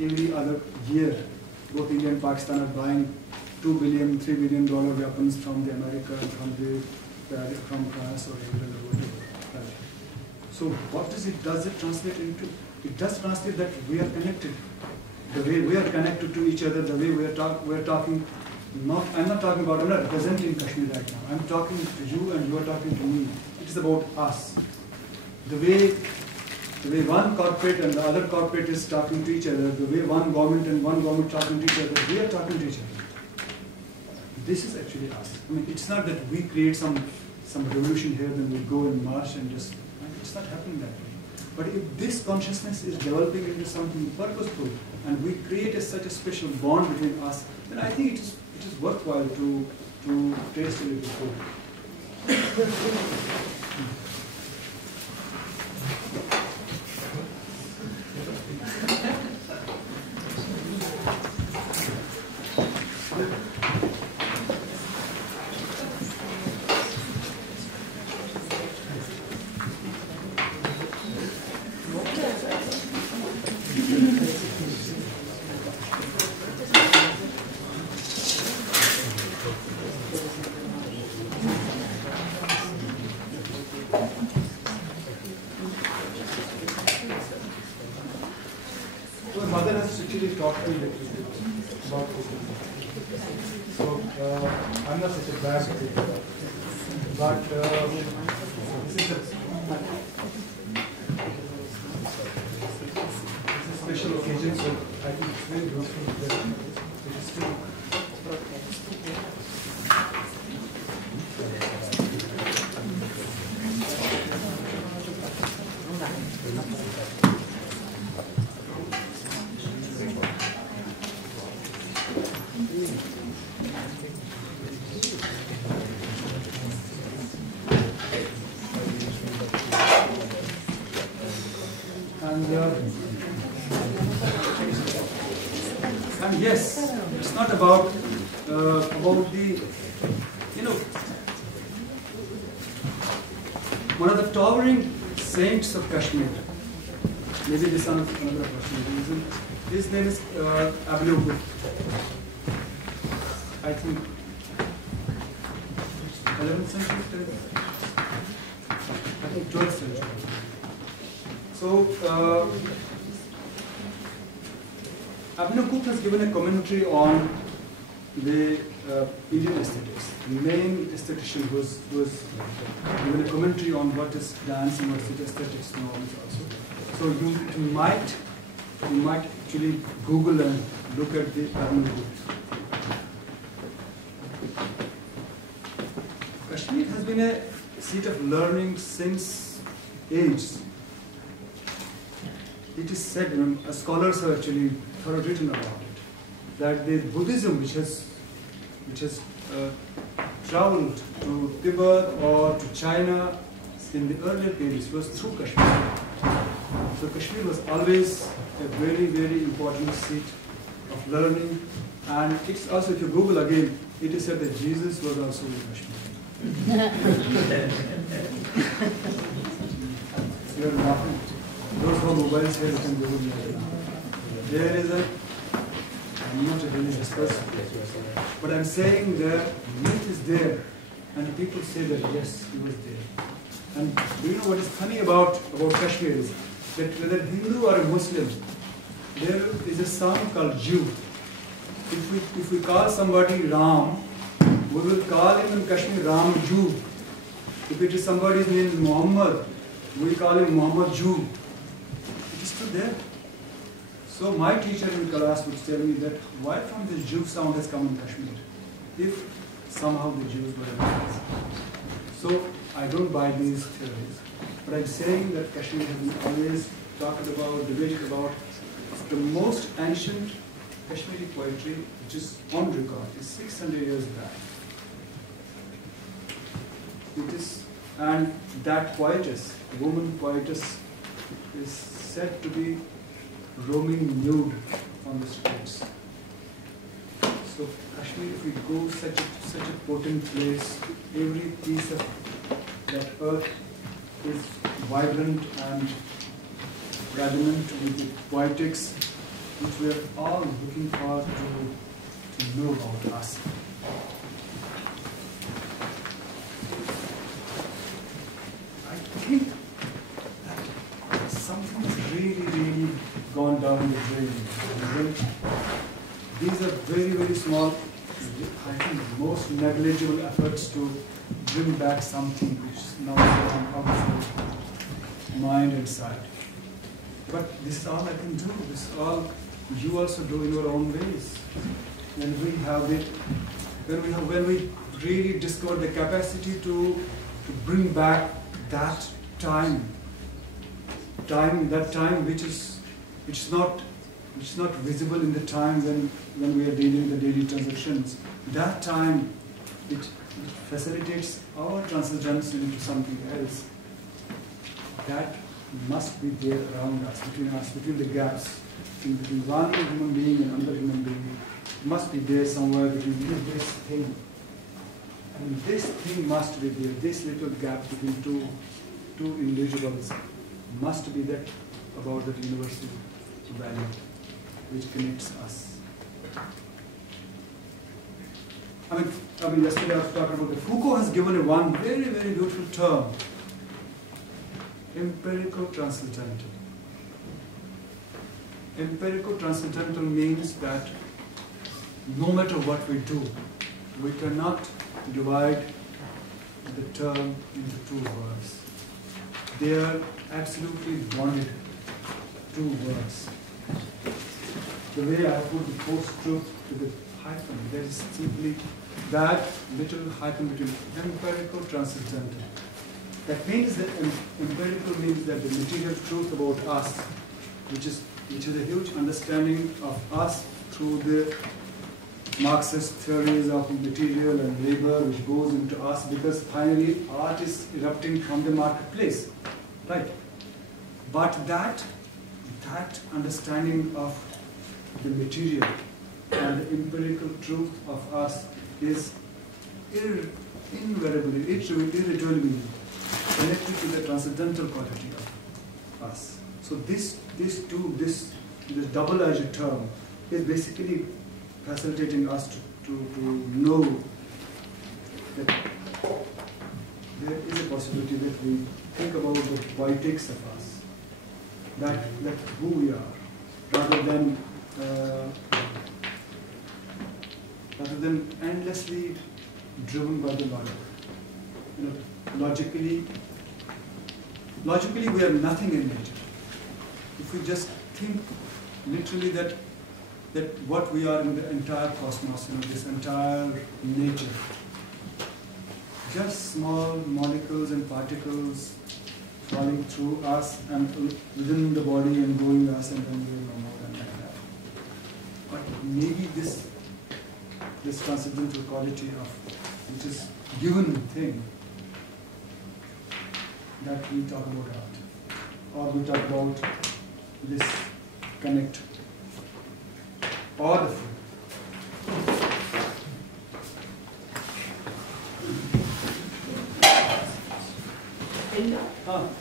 every other year, both India and Pakistan are buying $2 billion, $3 billion weapons from the America and from France or England or whatever. Right. So what does it translate into? It does translate that we are connected. The way we are connected to each other, the way we are talking. I'm not representing Kashmir right now. I'm talking to you and you are talking to me. It is about us. The way one corporate and the other corporate is talking to each other, the way one government and one government talking to each other, we are talking to each other. This is actually us. I mean, it's not that we create some revolution here, then we go and march and just. It's not happening that way. But if this consciousness is developing into something purposeful, and we create such a special bond between us, then I think it is worthwhile to taste a little food. Talk to me about cooking. So I'm not such a bad cook, but this is a special occasion, so I think it's very useful that it is still. And yes, it's not about the, one of the towering saints of Kashmir. Maybe this answers another question. His name is Abdul. I think 11th century. I think 12th century. So, Abhinav Gupta has given a commentary on the Indian aesthetics. The main aesthetician who's given a commentary on what is dance and what is aesthetics norms also. So you might actually Google and look at the Abhinav Gupta. Kashmir has been a seat of learning since ages. It is said, scholars have actually written about it, that the Buddhism which has traveled to Tibet or to China in the earlier periods was through Kashmir. So Kashmir was always a very, very important seat of learning, and it's also, if you Google again, it is said that Jesus was also in Kashmir. You are laughing. Those who have mobiles here, you can Google it. There is I'm not a religious person, but I'm saying the myth is there, and people say that yes, he was there. And do you know what is funny about Kashmir is that whether Hindu or a Muslim, there is a song called Jew. If we call somebody Ram, we will call him in Kashmir Ram Jew. If it is somebody's name is Muhammad, we call him Muhammad Jew. It is still there. So my teacher in class would tell me that why from the Jew sound has come in Kashmir, if somehow the Jews were Americans. So I don't buy these theories, but I'm saying that Kashmir has been always talked about, debated about. The most ancient Kashmiri poetry, which is on record, is 600 years back. It is, and that poetess, woman poetess, is said to be roaming nude on the streets. So Kashmir, if we go such a potent place, every piece of that earth is vibrant and resonant with the poetics which we are all looking for to know about us. I think that something's really gone down the drain. These are very, very small, I think most negligible efforts to bring back something which is now outside mind and sight. But this is all I can do. This is all you also do in your own ways. When we really discover the capacity to bring back that time which is not visible in the time when we are dealing with the daily transactions. That time it facilitates our transcendence into something else. That must be there around us, between the gaps, between one human being and another human being. It must be there somewhere between this thing. And this thing must be there. This little gap between two individuals must be that about that universal value which connects us. I mean, yesterday I was talking about that Foucault has given one very, very beautiful term. Empirico-transcendental. Empirico-transcendental means that no matter what we do, we cannot divide the term into two words. They are absolutely bonded, two words. The way I put the post-truth to the hyphen, there is simply that little hyphen between empirico-transcendental. That means that empirical means that the material truth about us, which is a huge understanding of us through the Marxist theories of material and labor, which goes into us because finally art is erupting from the marketplace, right? But that that understanding of the material and the empirical truth of us is invariably, irretrievably connected to the transcendental quality of us. So this double-edged term is basically facilitating us to know that there is a possibility that we think about the politics of us, that who we are, rather than endlessly driven by the logic. Logically we are nothing in nature. If we just think literally that what we are in the entire cosmos, this entire nature, just small molecules and particles falling through us and within the body and going us and then doing no more than like that. But maybe this transcendental quality of which is given thing that we talk about art, or we talk about this connect, or the food.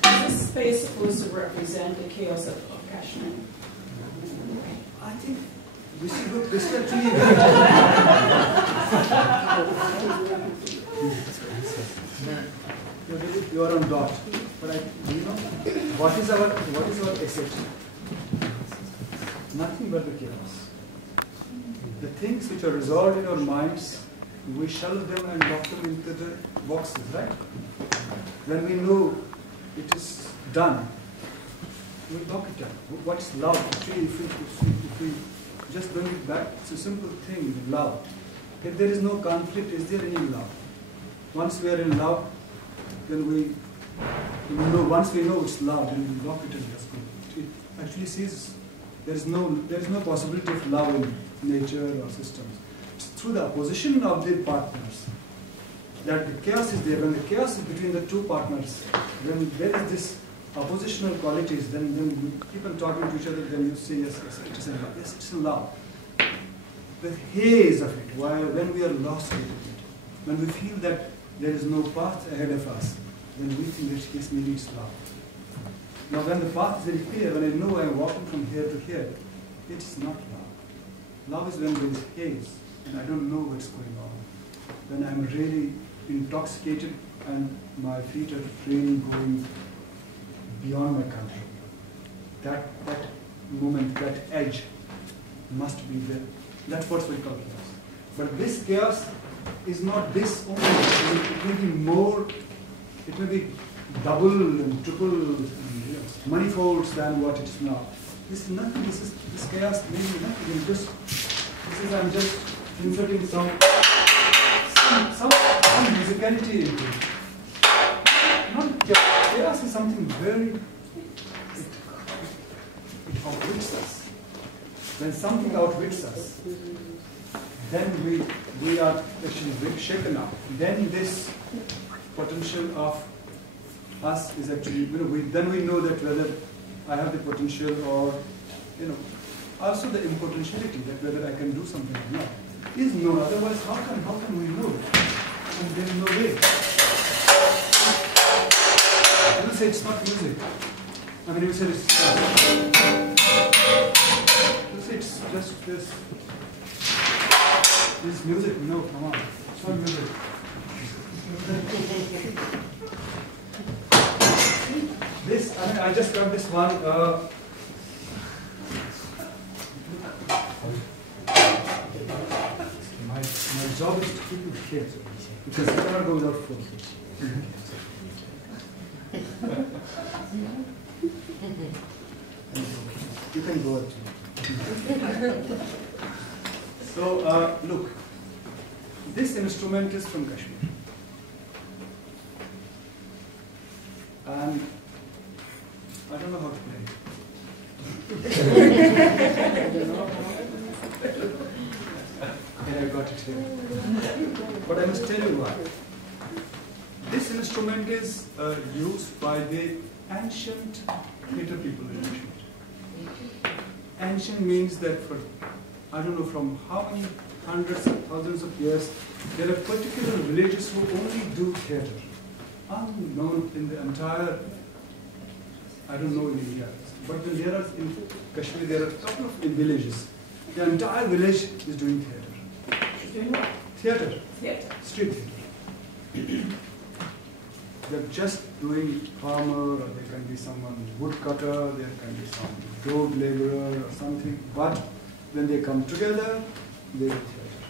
This space supposed to represent the chaos of Kashmir? I think this is actually you are on dot. But what is our asset? Nothing but the chaos. The things which are resolved in our minds, we shelve them and lock them into the boxes, right? When we know it is done, we lock it up. What's love? Actually, if we just bring it back, it's a simple thing, love. If there is no conflict, is there any love? Once we are in love, then once we know it's love, then we lock it and just go. It actually says there is no possibility of love in nature or systems. It's through the opposition of the partners that the chaos is there. When the chaos is between the two partners, when there is this oppositional qualities, then we keep on talking to each other, then you say, yes, it is in love. Yes, it's in love. The haze of it, when we are lost in it, when we feel that there is no path ahead of us, then we think that yes, maybe it's love. Now when the path is very clear, when I know I am walking from here to here, it's not love. Love is when there is haze and I don't know what's going on. When I'm really intoxicated and my feet are really going beyond my control. That moment, that edge must be there. That's what we call chaos. But this chaos is not this only. It may be more, it may be double and triple, manifolds than what it is now. This is nothing. This chaos may be nothing. I'm just inserting some musicality into it. Not chaos is something very. It outwits us. When something outwits us, then we are actually shaken up. Then this potential of us is actually, then we know that whether I have the potential or, also the impotentiality, that whether I can do something or not. Is known. Otherwise, how can we know? And there is no way. You will say it's not music. I mean, you will say it's just this music. No, come on. It's not music. I just got this one. My job is to keep you here because I cannot go without food. You can go actually. So look, this instrument is from Kashmir, and I don't know how to play it. And I got it here. But I must tell you why. This instrument is used by the ancient theatre people in Kashmir. ancient means that for, I don't know from how many hundreds of thousands of years, there are particular villages who only do theatre. Unknown in the entire, I don't know in India, but when there are in Kashmir, there are a couple of villages. The entire village is doing theatre. Doing what? Theatre. Theatre. Street theatre. They're just doing farmer, or there can be someone woodcutter, there can be some road laborer or something. But when they come together, they do theatre.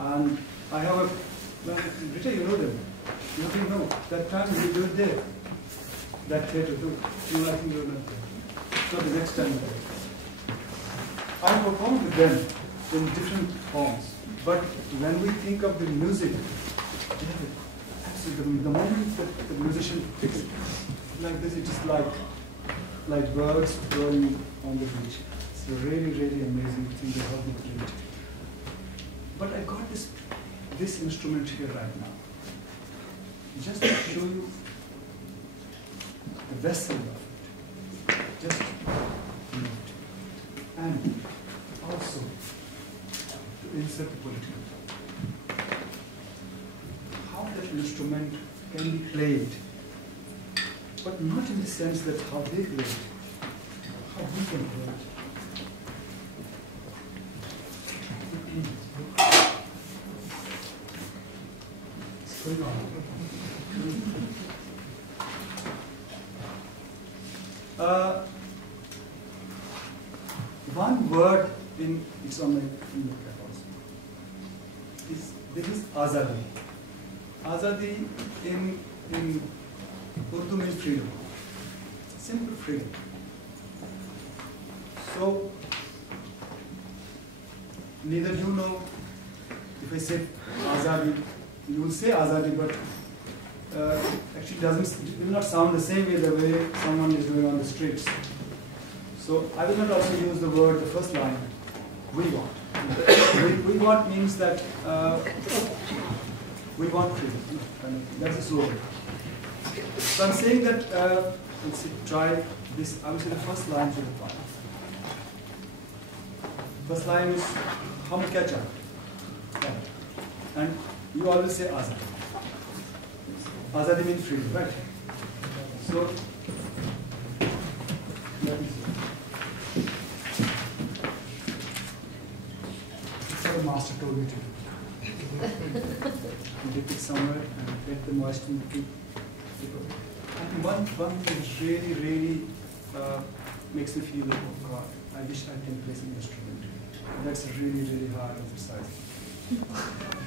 And I have a, well, Rita, you know them. You don't know. That time we do it there. That theatre too. You know, I think you're not there. So the next time. I performed with them in different forms. But when we think of the music, the moment that the musician picks it like this, it is like birds growing on the beach. It's a really, really amazing thing to help me create. But I got this instrument here right now, just to show you the vessel of it. Just and also to insert the political. How that instrument can be played, but not in the sense that how they play it, how we can play it. What's going on? One word it's on the cap also. This is azadi. Azadi in Urdu means freedom. Simple freedom. So neither you know, if I say azadi, you will say azadi, but actually it will not sound the same way the way someone is doing on the streets. So I will not also use the word, the first line, we want. We want means that we want freedom. That's a slogan. So I'm saying that, let's see, try this, I will say the first line to the point. First line is, hum kya chahte? And you always say azadi. Azadi means freedom, right? So, let me see. The master told me to do. You dip it somewhere and get the moisture to keep. And one thing really, really makes me feel, oh God, I wish I can play some instrument. That's a really, really hard exercise.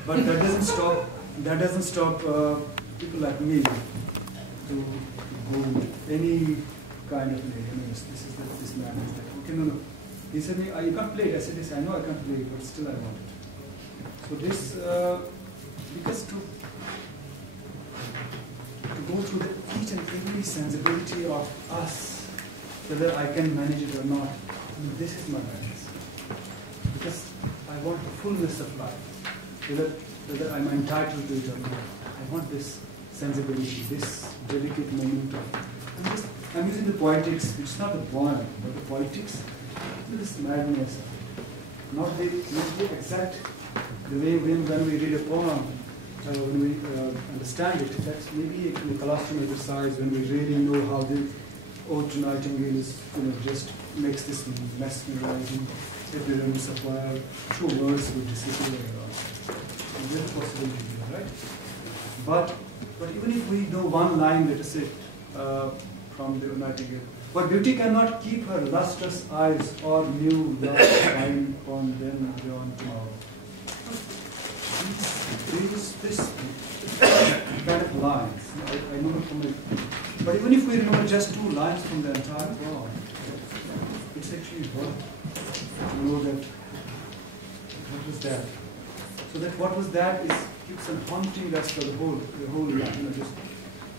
But that doesn't stop people like me to go any kind of way. This man is like, okay, no. He said, you can't play it. I said, yes, I know I can't play it, but still I want it. So this, because to go through each and every sensibility of us, whether I can manage it or not, this is my madness. Because I want the fullness of life, whether I'm entitled to it or not. I want this sensibility, this delicate moment of, I'm using the poetics, it's not the poem, but the poetics. This madness, not the exact, the way when we read a poem, when we understand it, that's maybe a colostrum exercise when we really know how the Ode to Nightingale is, just makes this mesmerizing appearance of our true words with disappear. That's possible to do, right? But even if we know one line, let us say, from the Nightingale, but beauty cannot keep her lustrous eyes or new love shine upon them beyond tomorrow. This kind of lines, I know from it. But even if we remember just 2 lines from the entire poem, it's actually worth to know that what was that. So that what was that is keeps on haunting us for the whole line.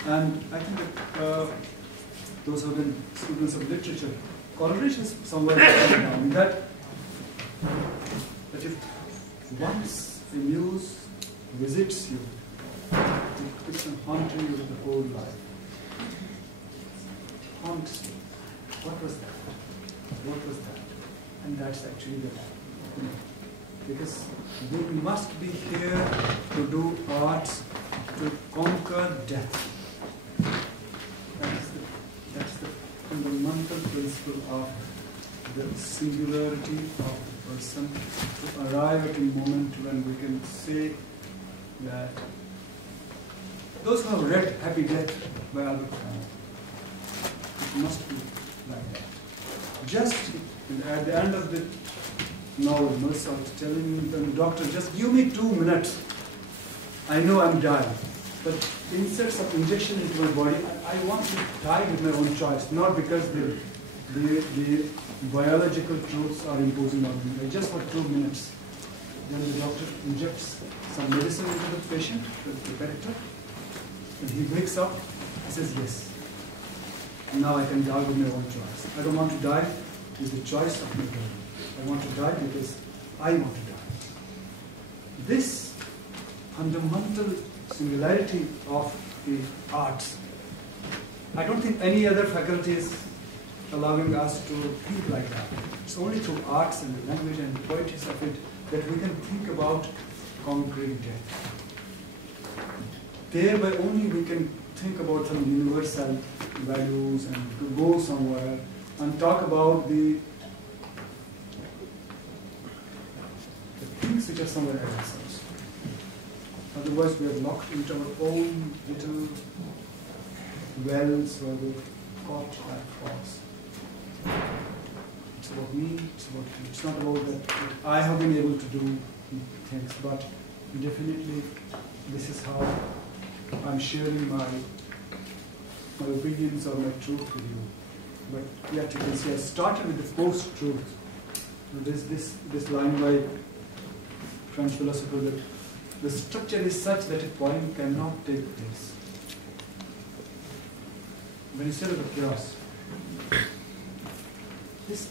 And I think that those who have been students of literature, collaboration is somewhere down that if once a muse visits you, it keeps on haunting you the whole life. Haunts you. What was that? what was that? And that's actually the because we must be here to do arts to conquer death. That's the fundamental principle of the singularity of the person, to arrive at a moment when we can say that those who have read Happy Death by Albert Camus, it must be like that. Just at the end of the novel, Mozart telling the doctor, just give me 2 minutes. I know I'm dying, but insert some injection into my body. I want to die with my own choice, not because the biological truths are imposing on me. I just want 2 minutes. Then the doctor injects some medicine into the patient, the character, and he wakes up and says, yes, now I can die with my own choice. I don't want to die with the choice of my body. I want to die because I want to die. This fundamental singularity of the arts, I don't think any other faculty is allowing us to think like that. It's only through arts and the language and the poetry of it that we can think about conquering death. Thereby only we can think about some universal values and to go somewhere and talk about the things which are somewhere else. Otherwise we are locked into our own little wells where we're caught like frogs. It's about me, it's about you. It's not about that I have been able to do things, but definitely this is how I'm sharing my opinions or my truth with you. But yet you can see I started with the post-truth. This line by French philosopher that the structure is such that a point cannot take place. When you say the chaos, this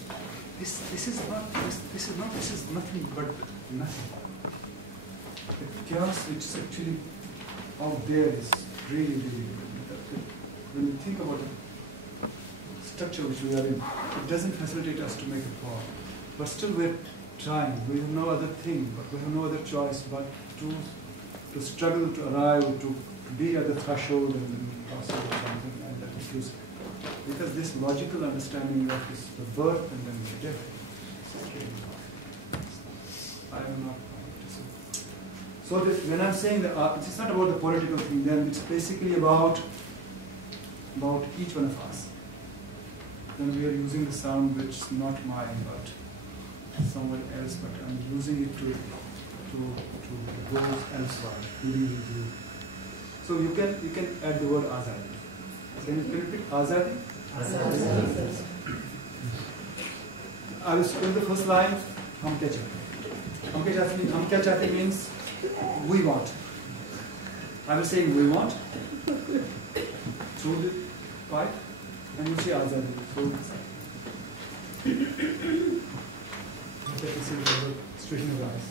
is nothing but nothing. The chaos which is actually out there is really, really good. When you think about the structure which we are in, it doesn't facilitate us to make a fall. But still we're trying. We have no other thing, but we have no other choice but to struggle to arrive, to be at the threshold and then process or something and that is because this logical understanding of this, the birth and then the death, is really hard. I am not. So when I'm saying that it's not about the political thing, then it's basically about each one of us. Then we are using the sound which is not mine, but someone else, but I'm using it to go elsewhere, dealing with you. So you can add the word azadi. Can you repeat azadi? Azadi. I will spell the first line. Hum kya chahte? Hum kya chahte means we want. I was saying we want through the pipe, and you say azadi. So let me see the situation of eyes.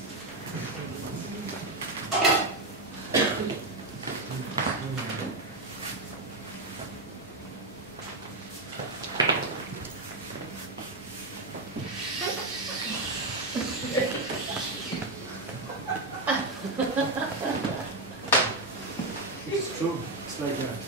It's true. It's like that.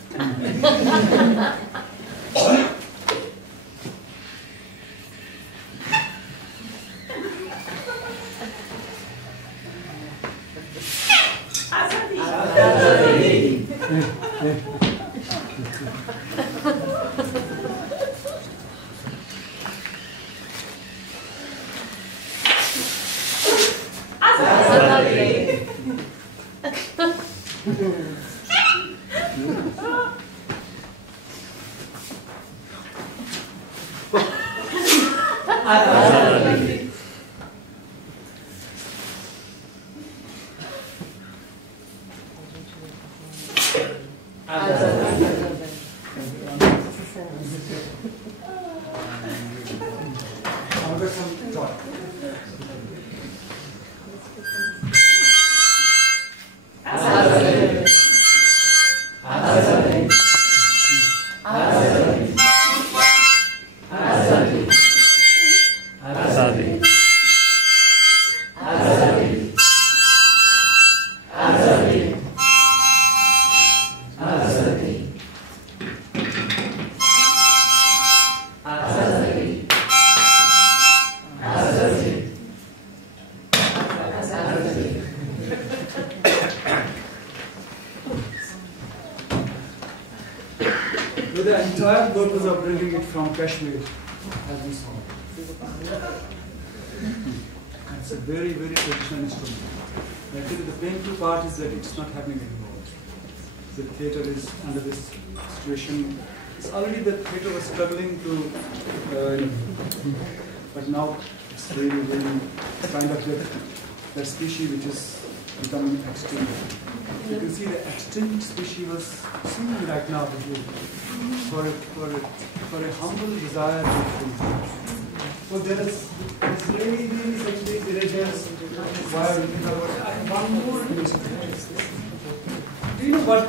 desired purpose of bringing it from Kashmir has been solved. It's a very, very traditional instrument. Actually, the painful part is that it's not happening anymore. The theatre is under this situation. It's already the theatre was struggling to, but now it's really, really kind of that species which is becoming extinct. You can see the extinct species was singing right now with you for a humble desire to free. So there is really, really such big villagers where we think about one more initiative. Do you know what?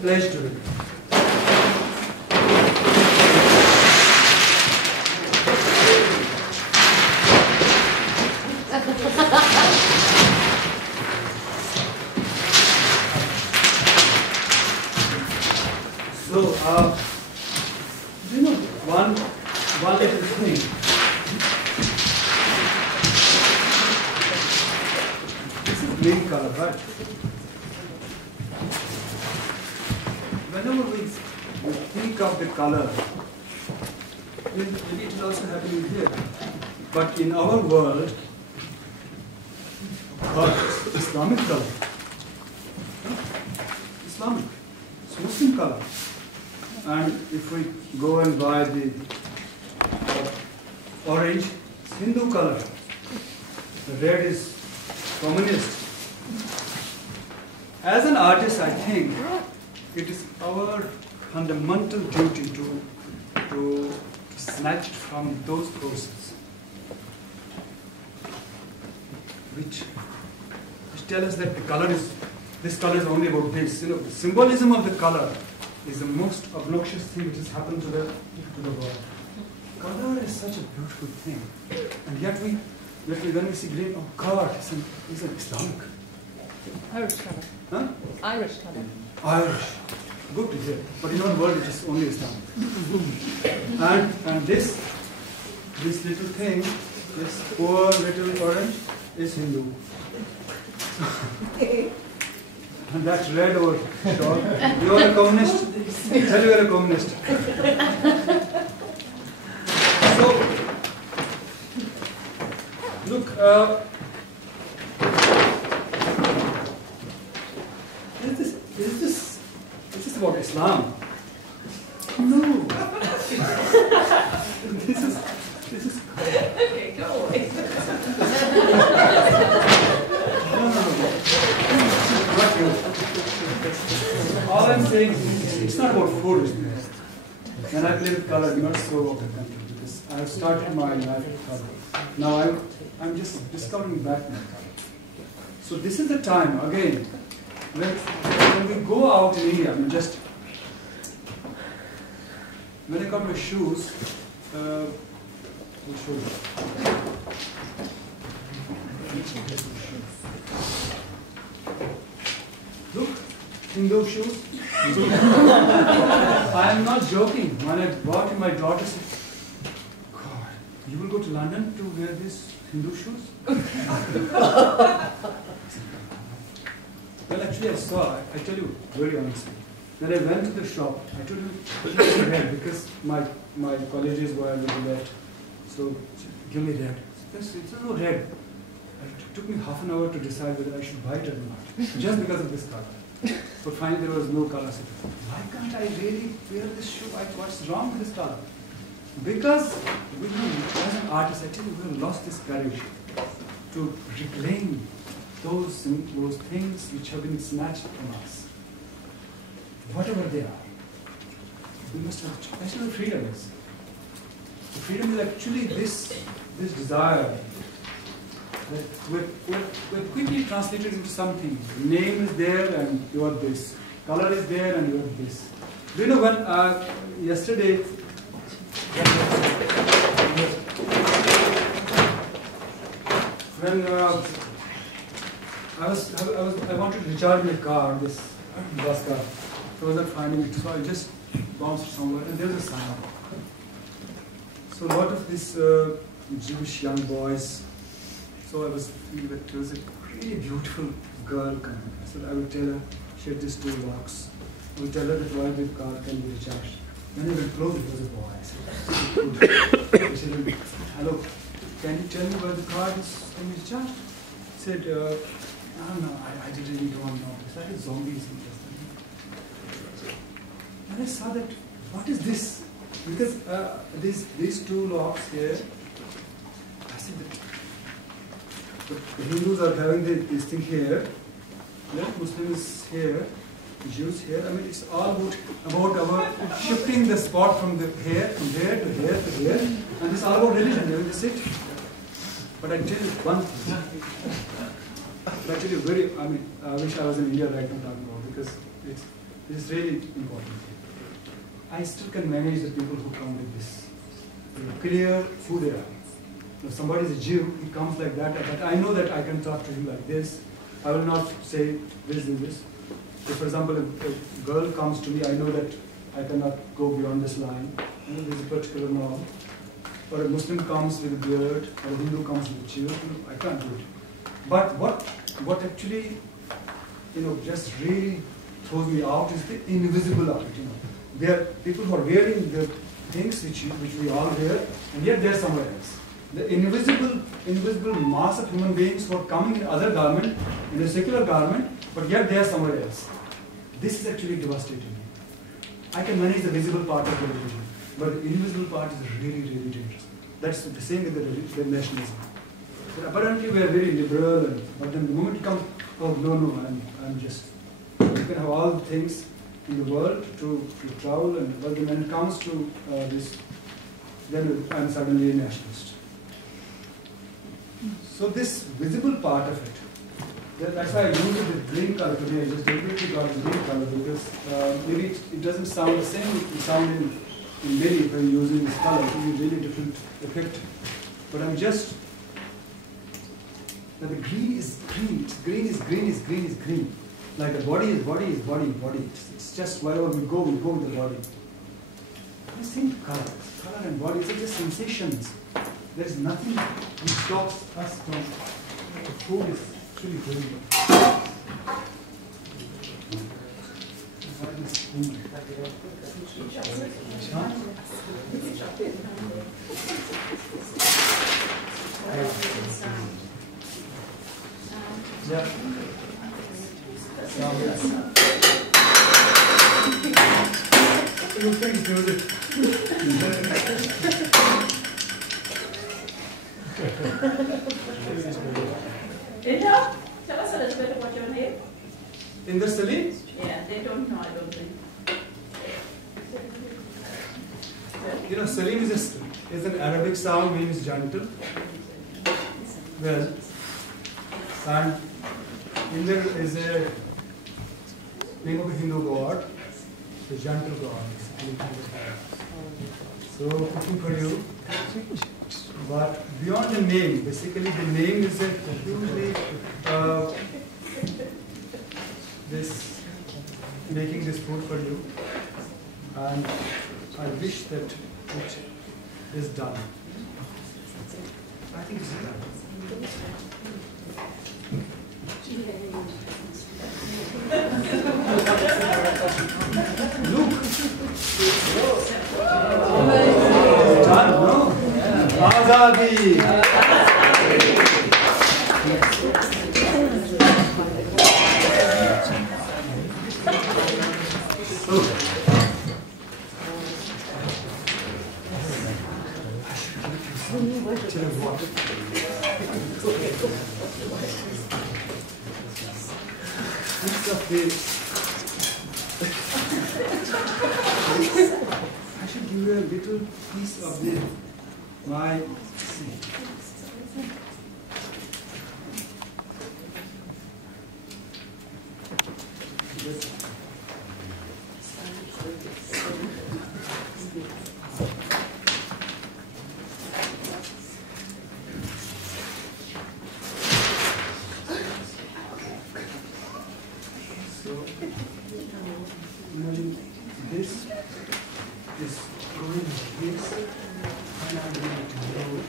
Pledge to it. So, you know, one little thing. This is green color, right? Whenever we think of the color, maybe it will also happen in here, but in our world, Islamic color, Islamic, it's Muslim color, and if we go and buy the orange, it's Hindu color, the red is communist. As an artist, I think it is our fundamental duty to snatch it from those processes which tell us that this color is only about this. You know, the symbolism of the color is the most obnoxious thing which has happened to the world. Color is such a beautiful thing, and yet when we see green, oh God, it's an Islamic. Irish colour. Huh? Irish colour. Irish. Good to hear. But in our world it is only Islamic. and this little thing, this poor little orange, is Hindu. And that's red over shawl. You are a communist? Tell you are a communist. So, look, is this about Islam? No. This is. Okay, go away. No. All I'm saying is it's not about food. When I play with color, I'm not so of the country because I have started my life with color. Now I'm just discovering back my color. So this is the time again when we go out in India. When I got my shoes, I'll show you. Look, Hindu shoes. I am not joking. When I bought my daughter said, God, you will go to London to wear these Hindu shoes? Well, actually I saw, I tell you very honestly. When I went to the shop, I told him, give me red because my colleges were with the left. So, give me red. It's no red. It took me half an hour to decide whether I should buy it or not, just because of this color. But finally there was no color. So, why can't I really wear this shoe? What's wrong with this color? Because as an artist, I tell you, we have lost this courage to reclaim those things which have been snatched from us. Whatever they are. We must have, that's what freedom is. The freedom is actually this desire we're quickly translated into something. Name is there and you are this. Color is there and you are this. Do you know when yesterday when I wanted to recharge my car, this bus car. So I was not finding it, so I just bounced somewhere and there's a sign. So a lot of these Jewish young boys. So I was feeling that there was a really beautiful girl coming. So I would tell her, she had these 2 locks. I would tell her that why the car can be recharged. When I went close, it was a boy. I said, hello, can you tell me where the car can be recharged? He said, no, I really don't know. I said, zombies. And I saw that, what is this? Because these 2 locks here, I said, the Hindus are having this thing here, Muslims here, Jews here. I mean, it's all about our shifting the spot from here to here to here to here, and it's all about religion. I mean, that's it. But I tell you one thing. Actually, I wish I was in India right now talking about, because it's really important. I still can manage the people who come with this. Clear who they are. If somebody is a Jew, he comes like that, but I know that I can talk to him like this. I will not say this and this. If, for example, if a girl comes to me, I know that I cannot go beyond this line. There's a particular norm. Or a Muslim comes with a beard, or a Hindu comes with a Jew, I can't do it. But what actually, just really throws me out is the invisible of it. There are people who are wearing the things which we all wear, and yet they are somewhere else. The invisible mass of human beings who are coming in other garment, in a secular garment, but yet they are somewhere else. This is actually devastating. I can manage the visible part of the religion, but the invisible part is really, really dangerous. That's the same with the nationalism. But apparently we are very liberal, but then the moment it comes, oh no, I'm just, you can have all the things in the world to travel, but then when it comes to this, then I'm suddenly a nationalist. So this visible part of it, that's why I used the green color today. I just deliberately got the green color because maybe it doesn't sound the same. It sounds in many if I'm using this color. It will be really different effect. But I'm just that the green is green. It's green is green is green is green. Like the body is body is body body. It's just wherever we go with the body. The same color and body. It's just sensations. There is nothing which stops us from the food is actually good. What is food? Yeah. You can do it. Inder, tell us a little bit about your name. Inder Salim? Yeah, they don't know, I don't think. Salim is an Arabic sound, means gentle. Well, and Inder is a name of a Hindu god, the gentle god. So, cooking for you. But beyond the name, basically the name is a hugely this making this food for you, and I wish that it is done. I think it's done. Look. Done, no? Azadi. I should give you a little piece of my imagine this is going this, and I'm going to go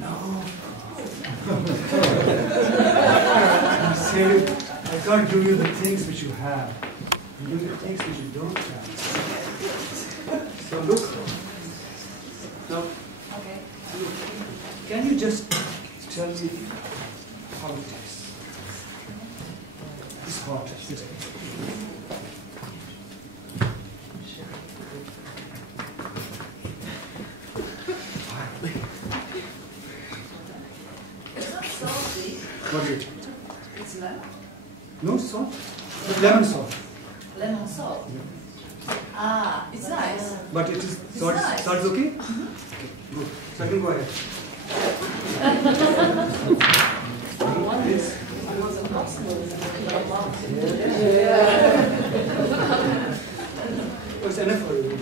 no. Say, I can't give you the things which you have. You give the things which you don't have. So look. Now, Okay. look. Can you just tell me how it is? It's hot. It's It's not salty. what is it? It's lemon. No salt? Lemon salt. Lemon salt. Ah, it's nice. But it is It's salt. nice. Salt is okay? Okay, good. So I can go ahead. This. Oh, it's enough for you.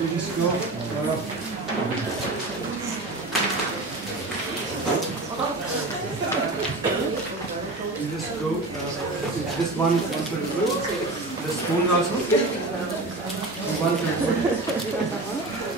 You just go. You just go. This one for the good. The spoon also. One for the good.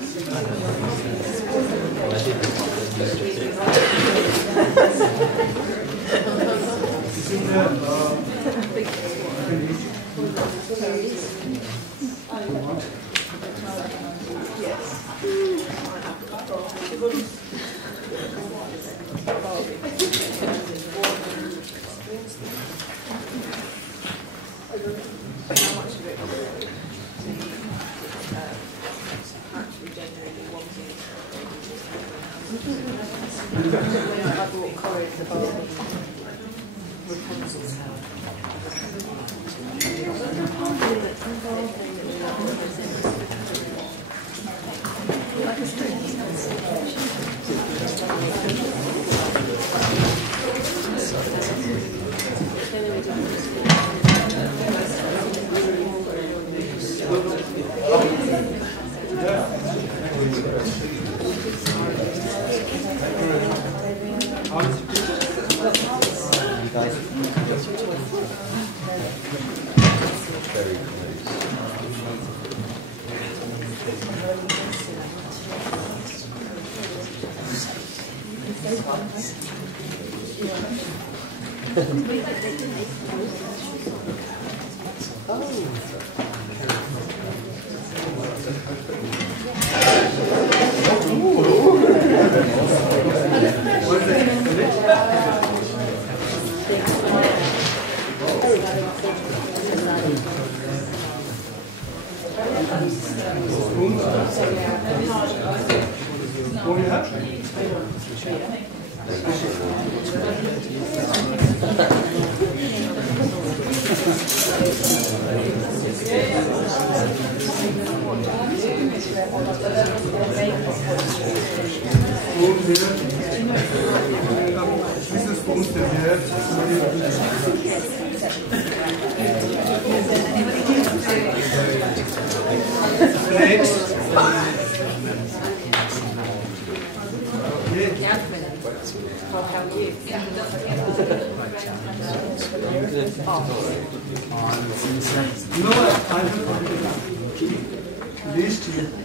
This is the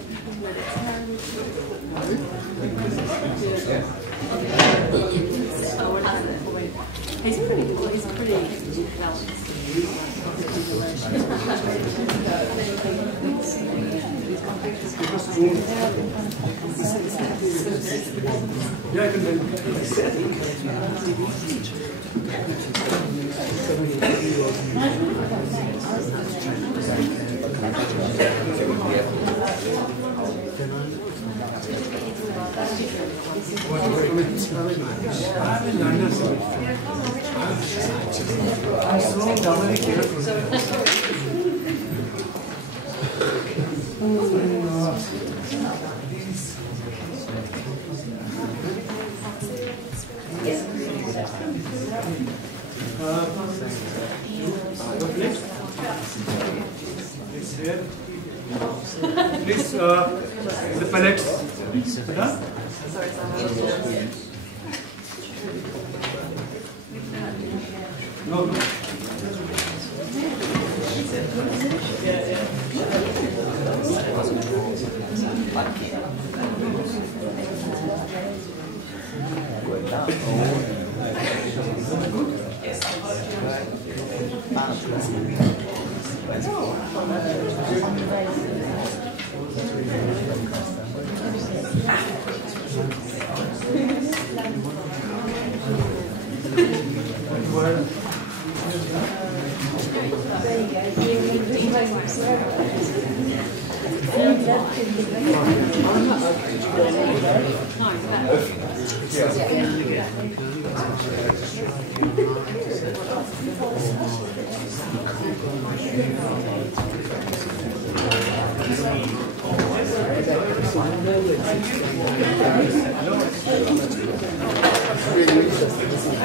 It's here. Please, the pellets. Done? No.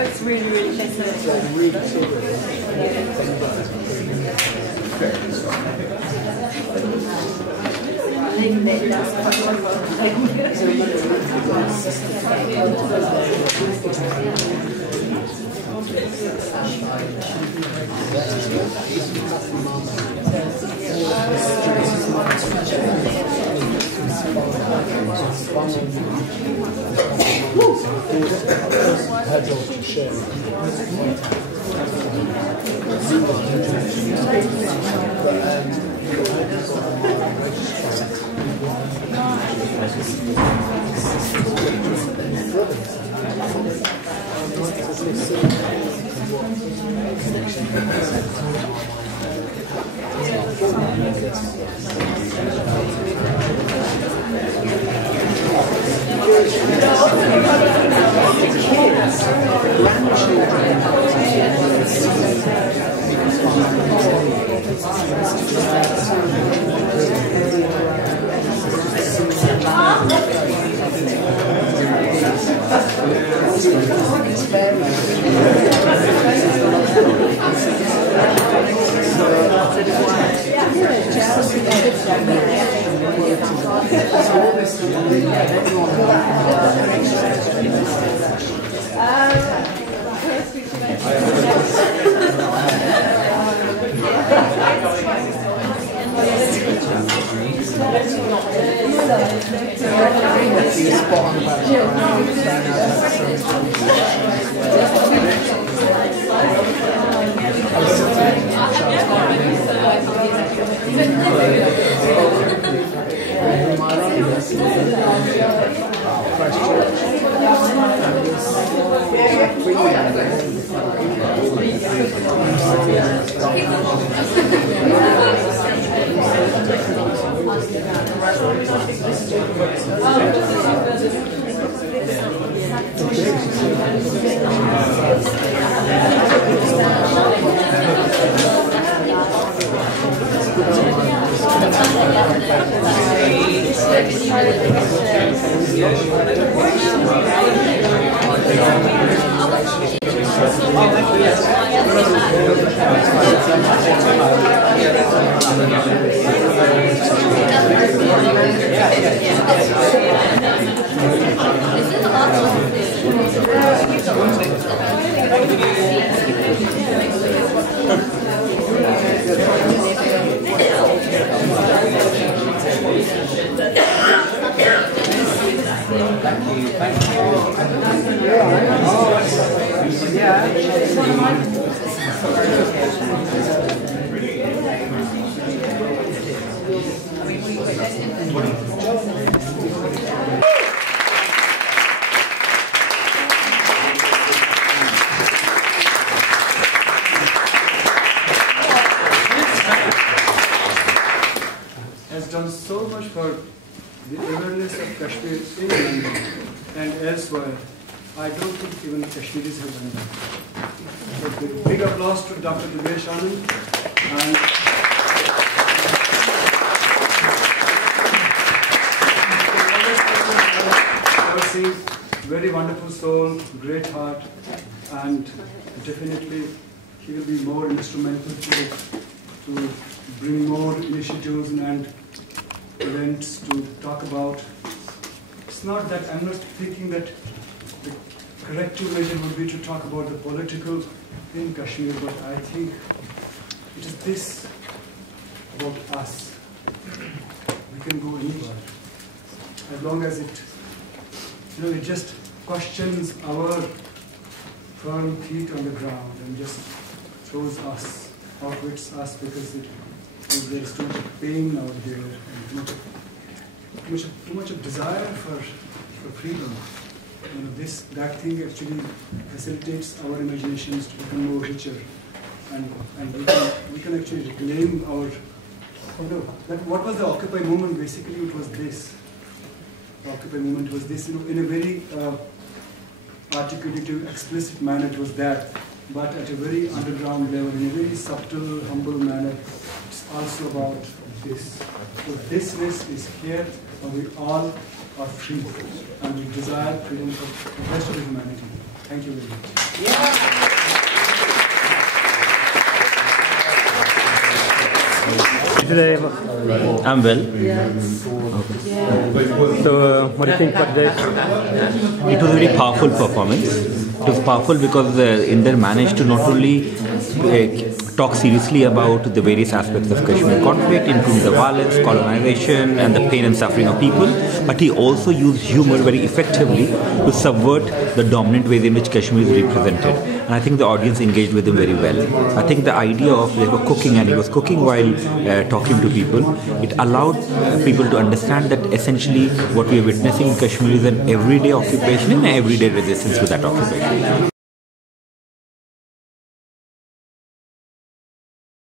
It's really, really has done so much for the awareness of Kashmir in London and elsewhere. I don't think even Kashmiris have done that. So big applause to Dr. Divesh Anand. And I would say very wonderful soul, great heart, and definitely he will be more instrumental to bring more initiatives and events to talk about. It's not that I'm not thinking that the corrective measure would be to talk about the political in Kashmir, but I think it is this about us. We can go anywhere as long as it, it just questions our firm feet on the ground and just throws us, outwits us, because there is too much pain out there and too much of desire for freedom. That thing actually facilitates our imaginations to become more richer, and we can actually reclaim our. What was the Occupy movement? Basically, it was this. The Occupy movement was this. In a very articulative, explicit manner, it was that. But at a very underground level, in a very subtle, humble manner, it's also about this. So thisness is here, and we all are free, and we desire freedom for the rest of humanity. Thank you very much. Today, I'm well. Okay. So, what do you think about this? It was a very powerful performance. It was powerful because Inder managed to not only talk seriously about the various aspects of Kashmir conflict, including the violence, colonization, and the pain and suffering of people, but he also used humor very effectively to subvert the dominant ways in which Kashmir is represented. And I think the audience engaged with him very well. I think the idea of they were cooking, and he was cooking while talking to people, it allowed people to understand that essentially what we are witnessing in Kashmir is an everyday occupation and an everyday resistance to that occupation.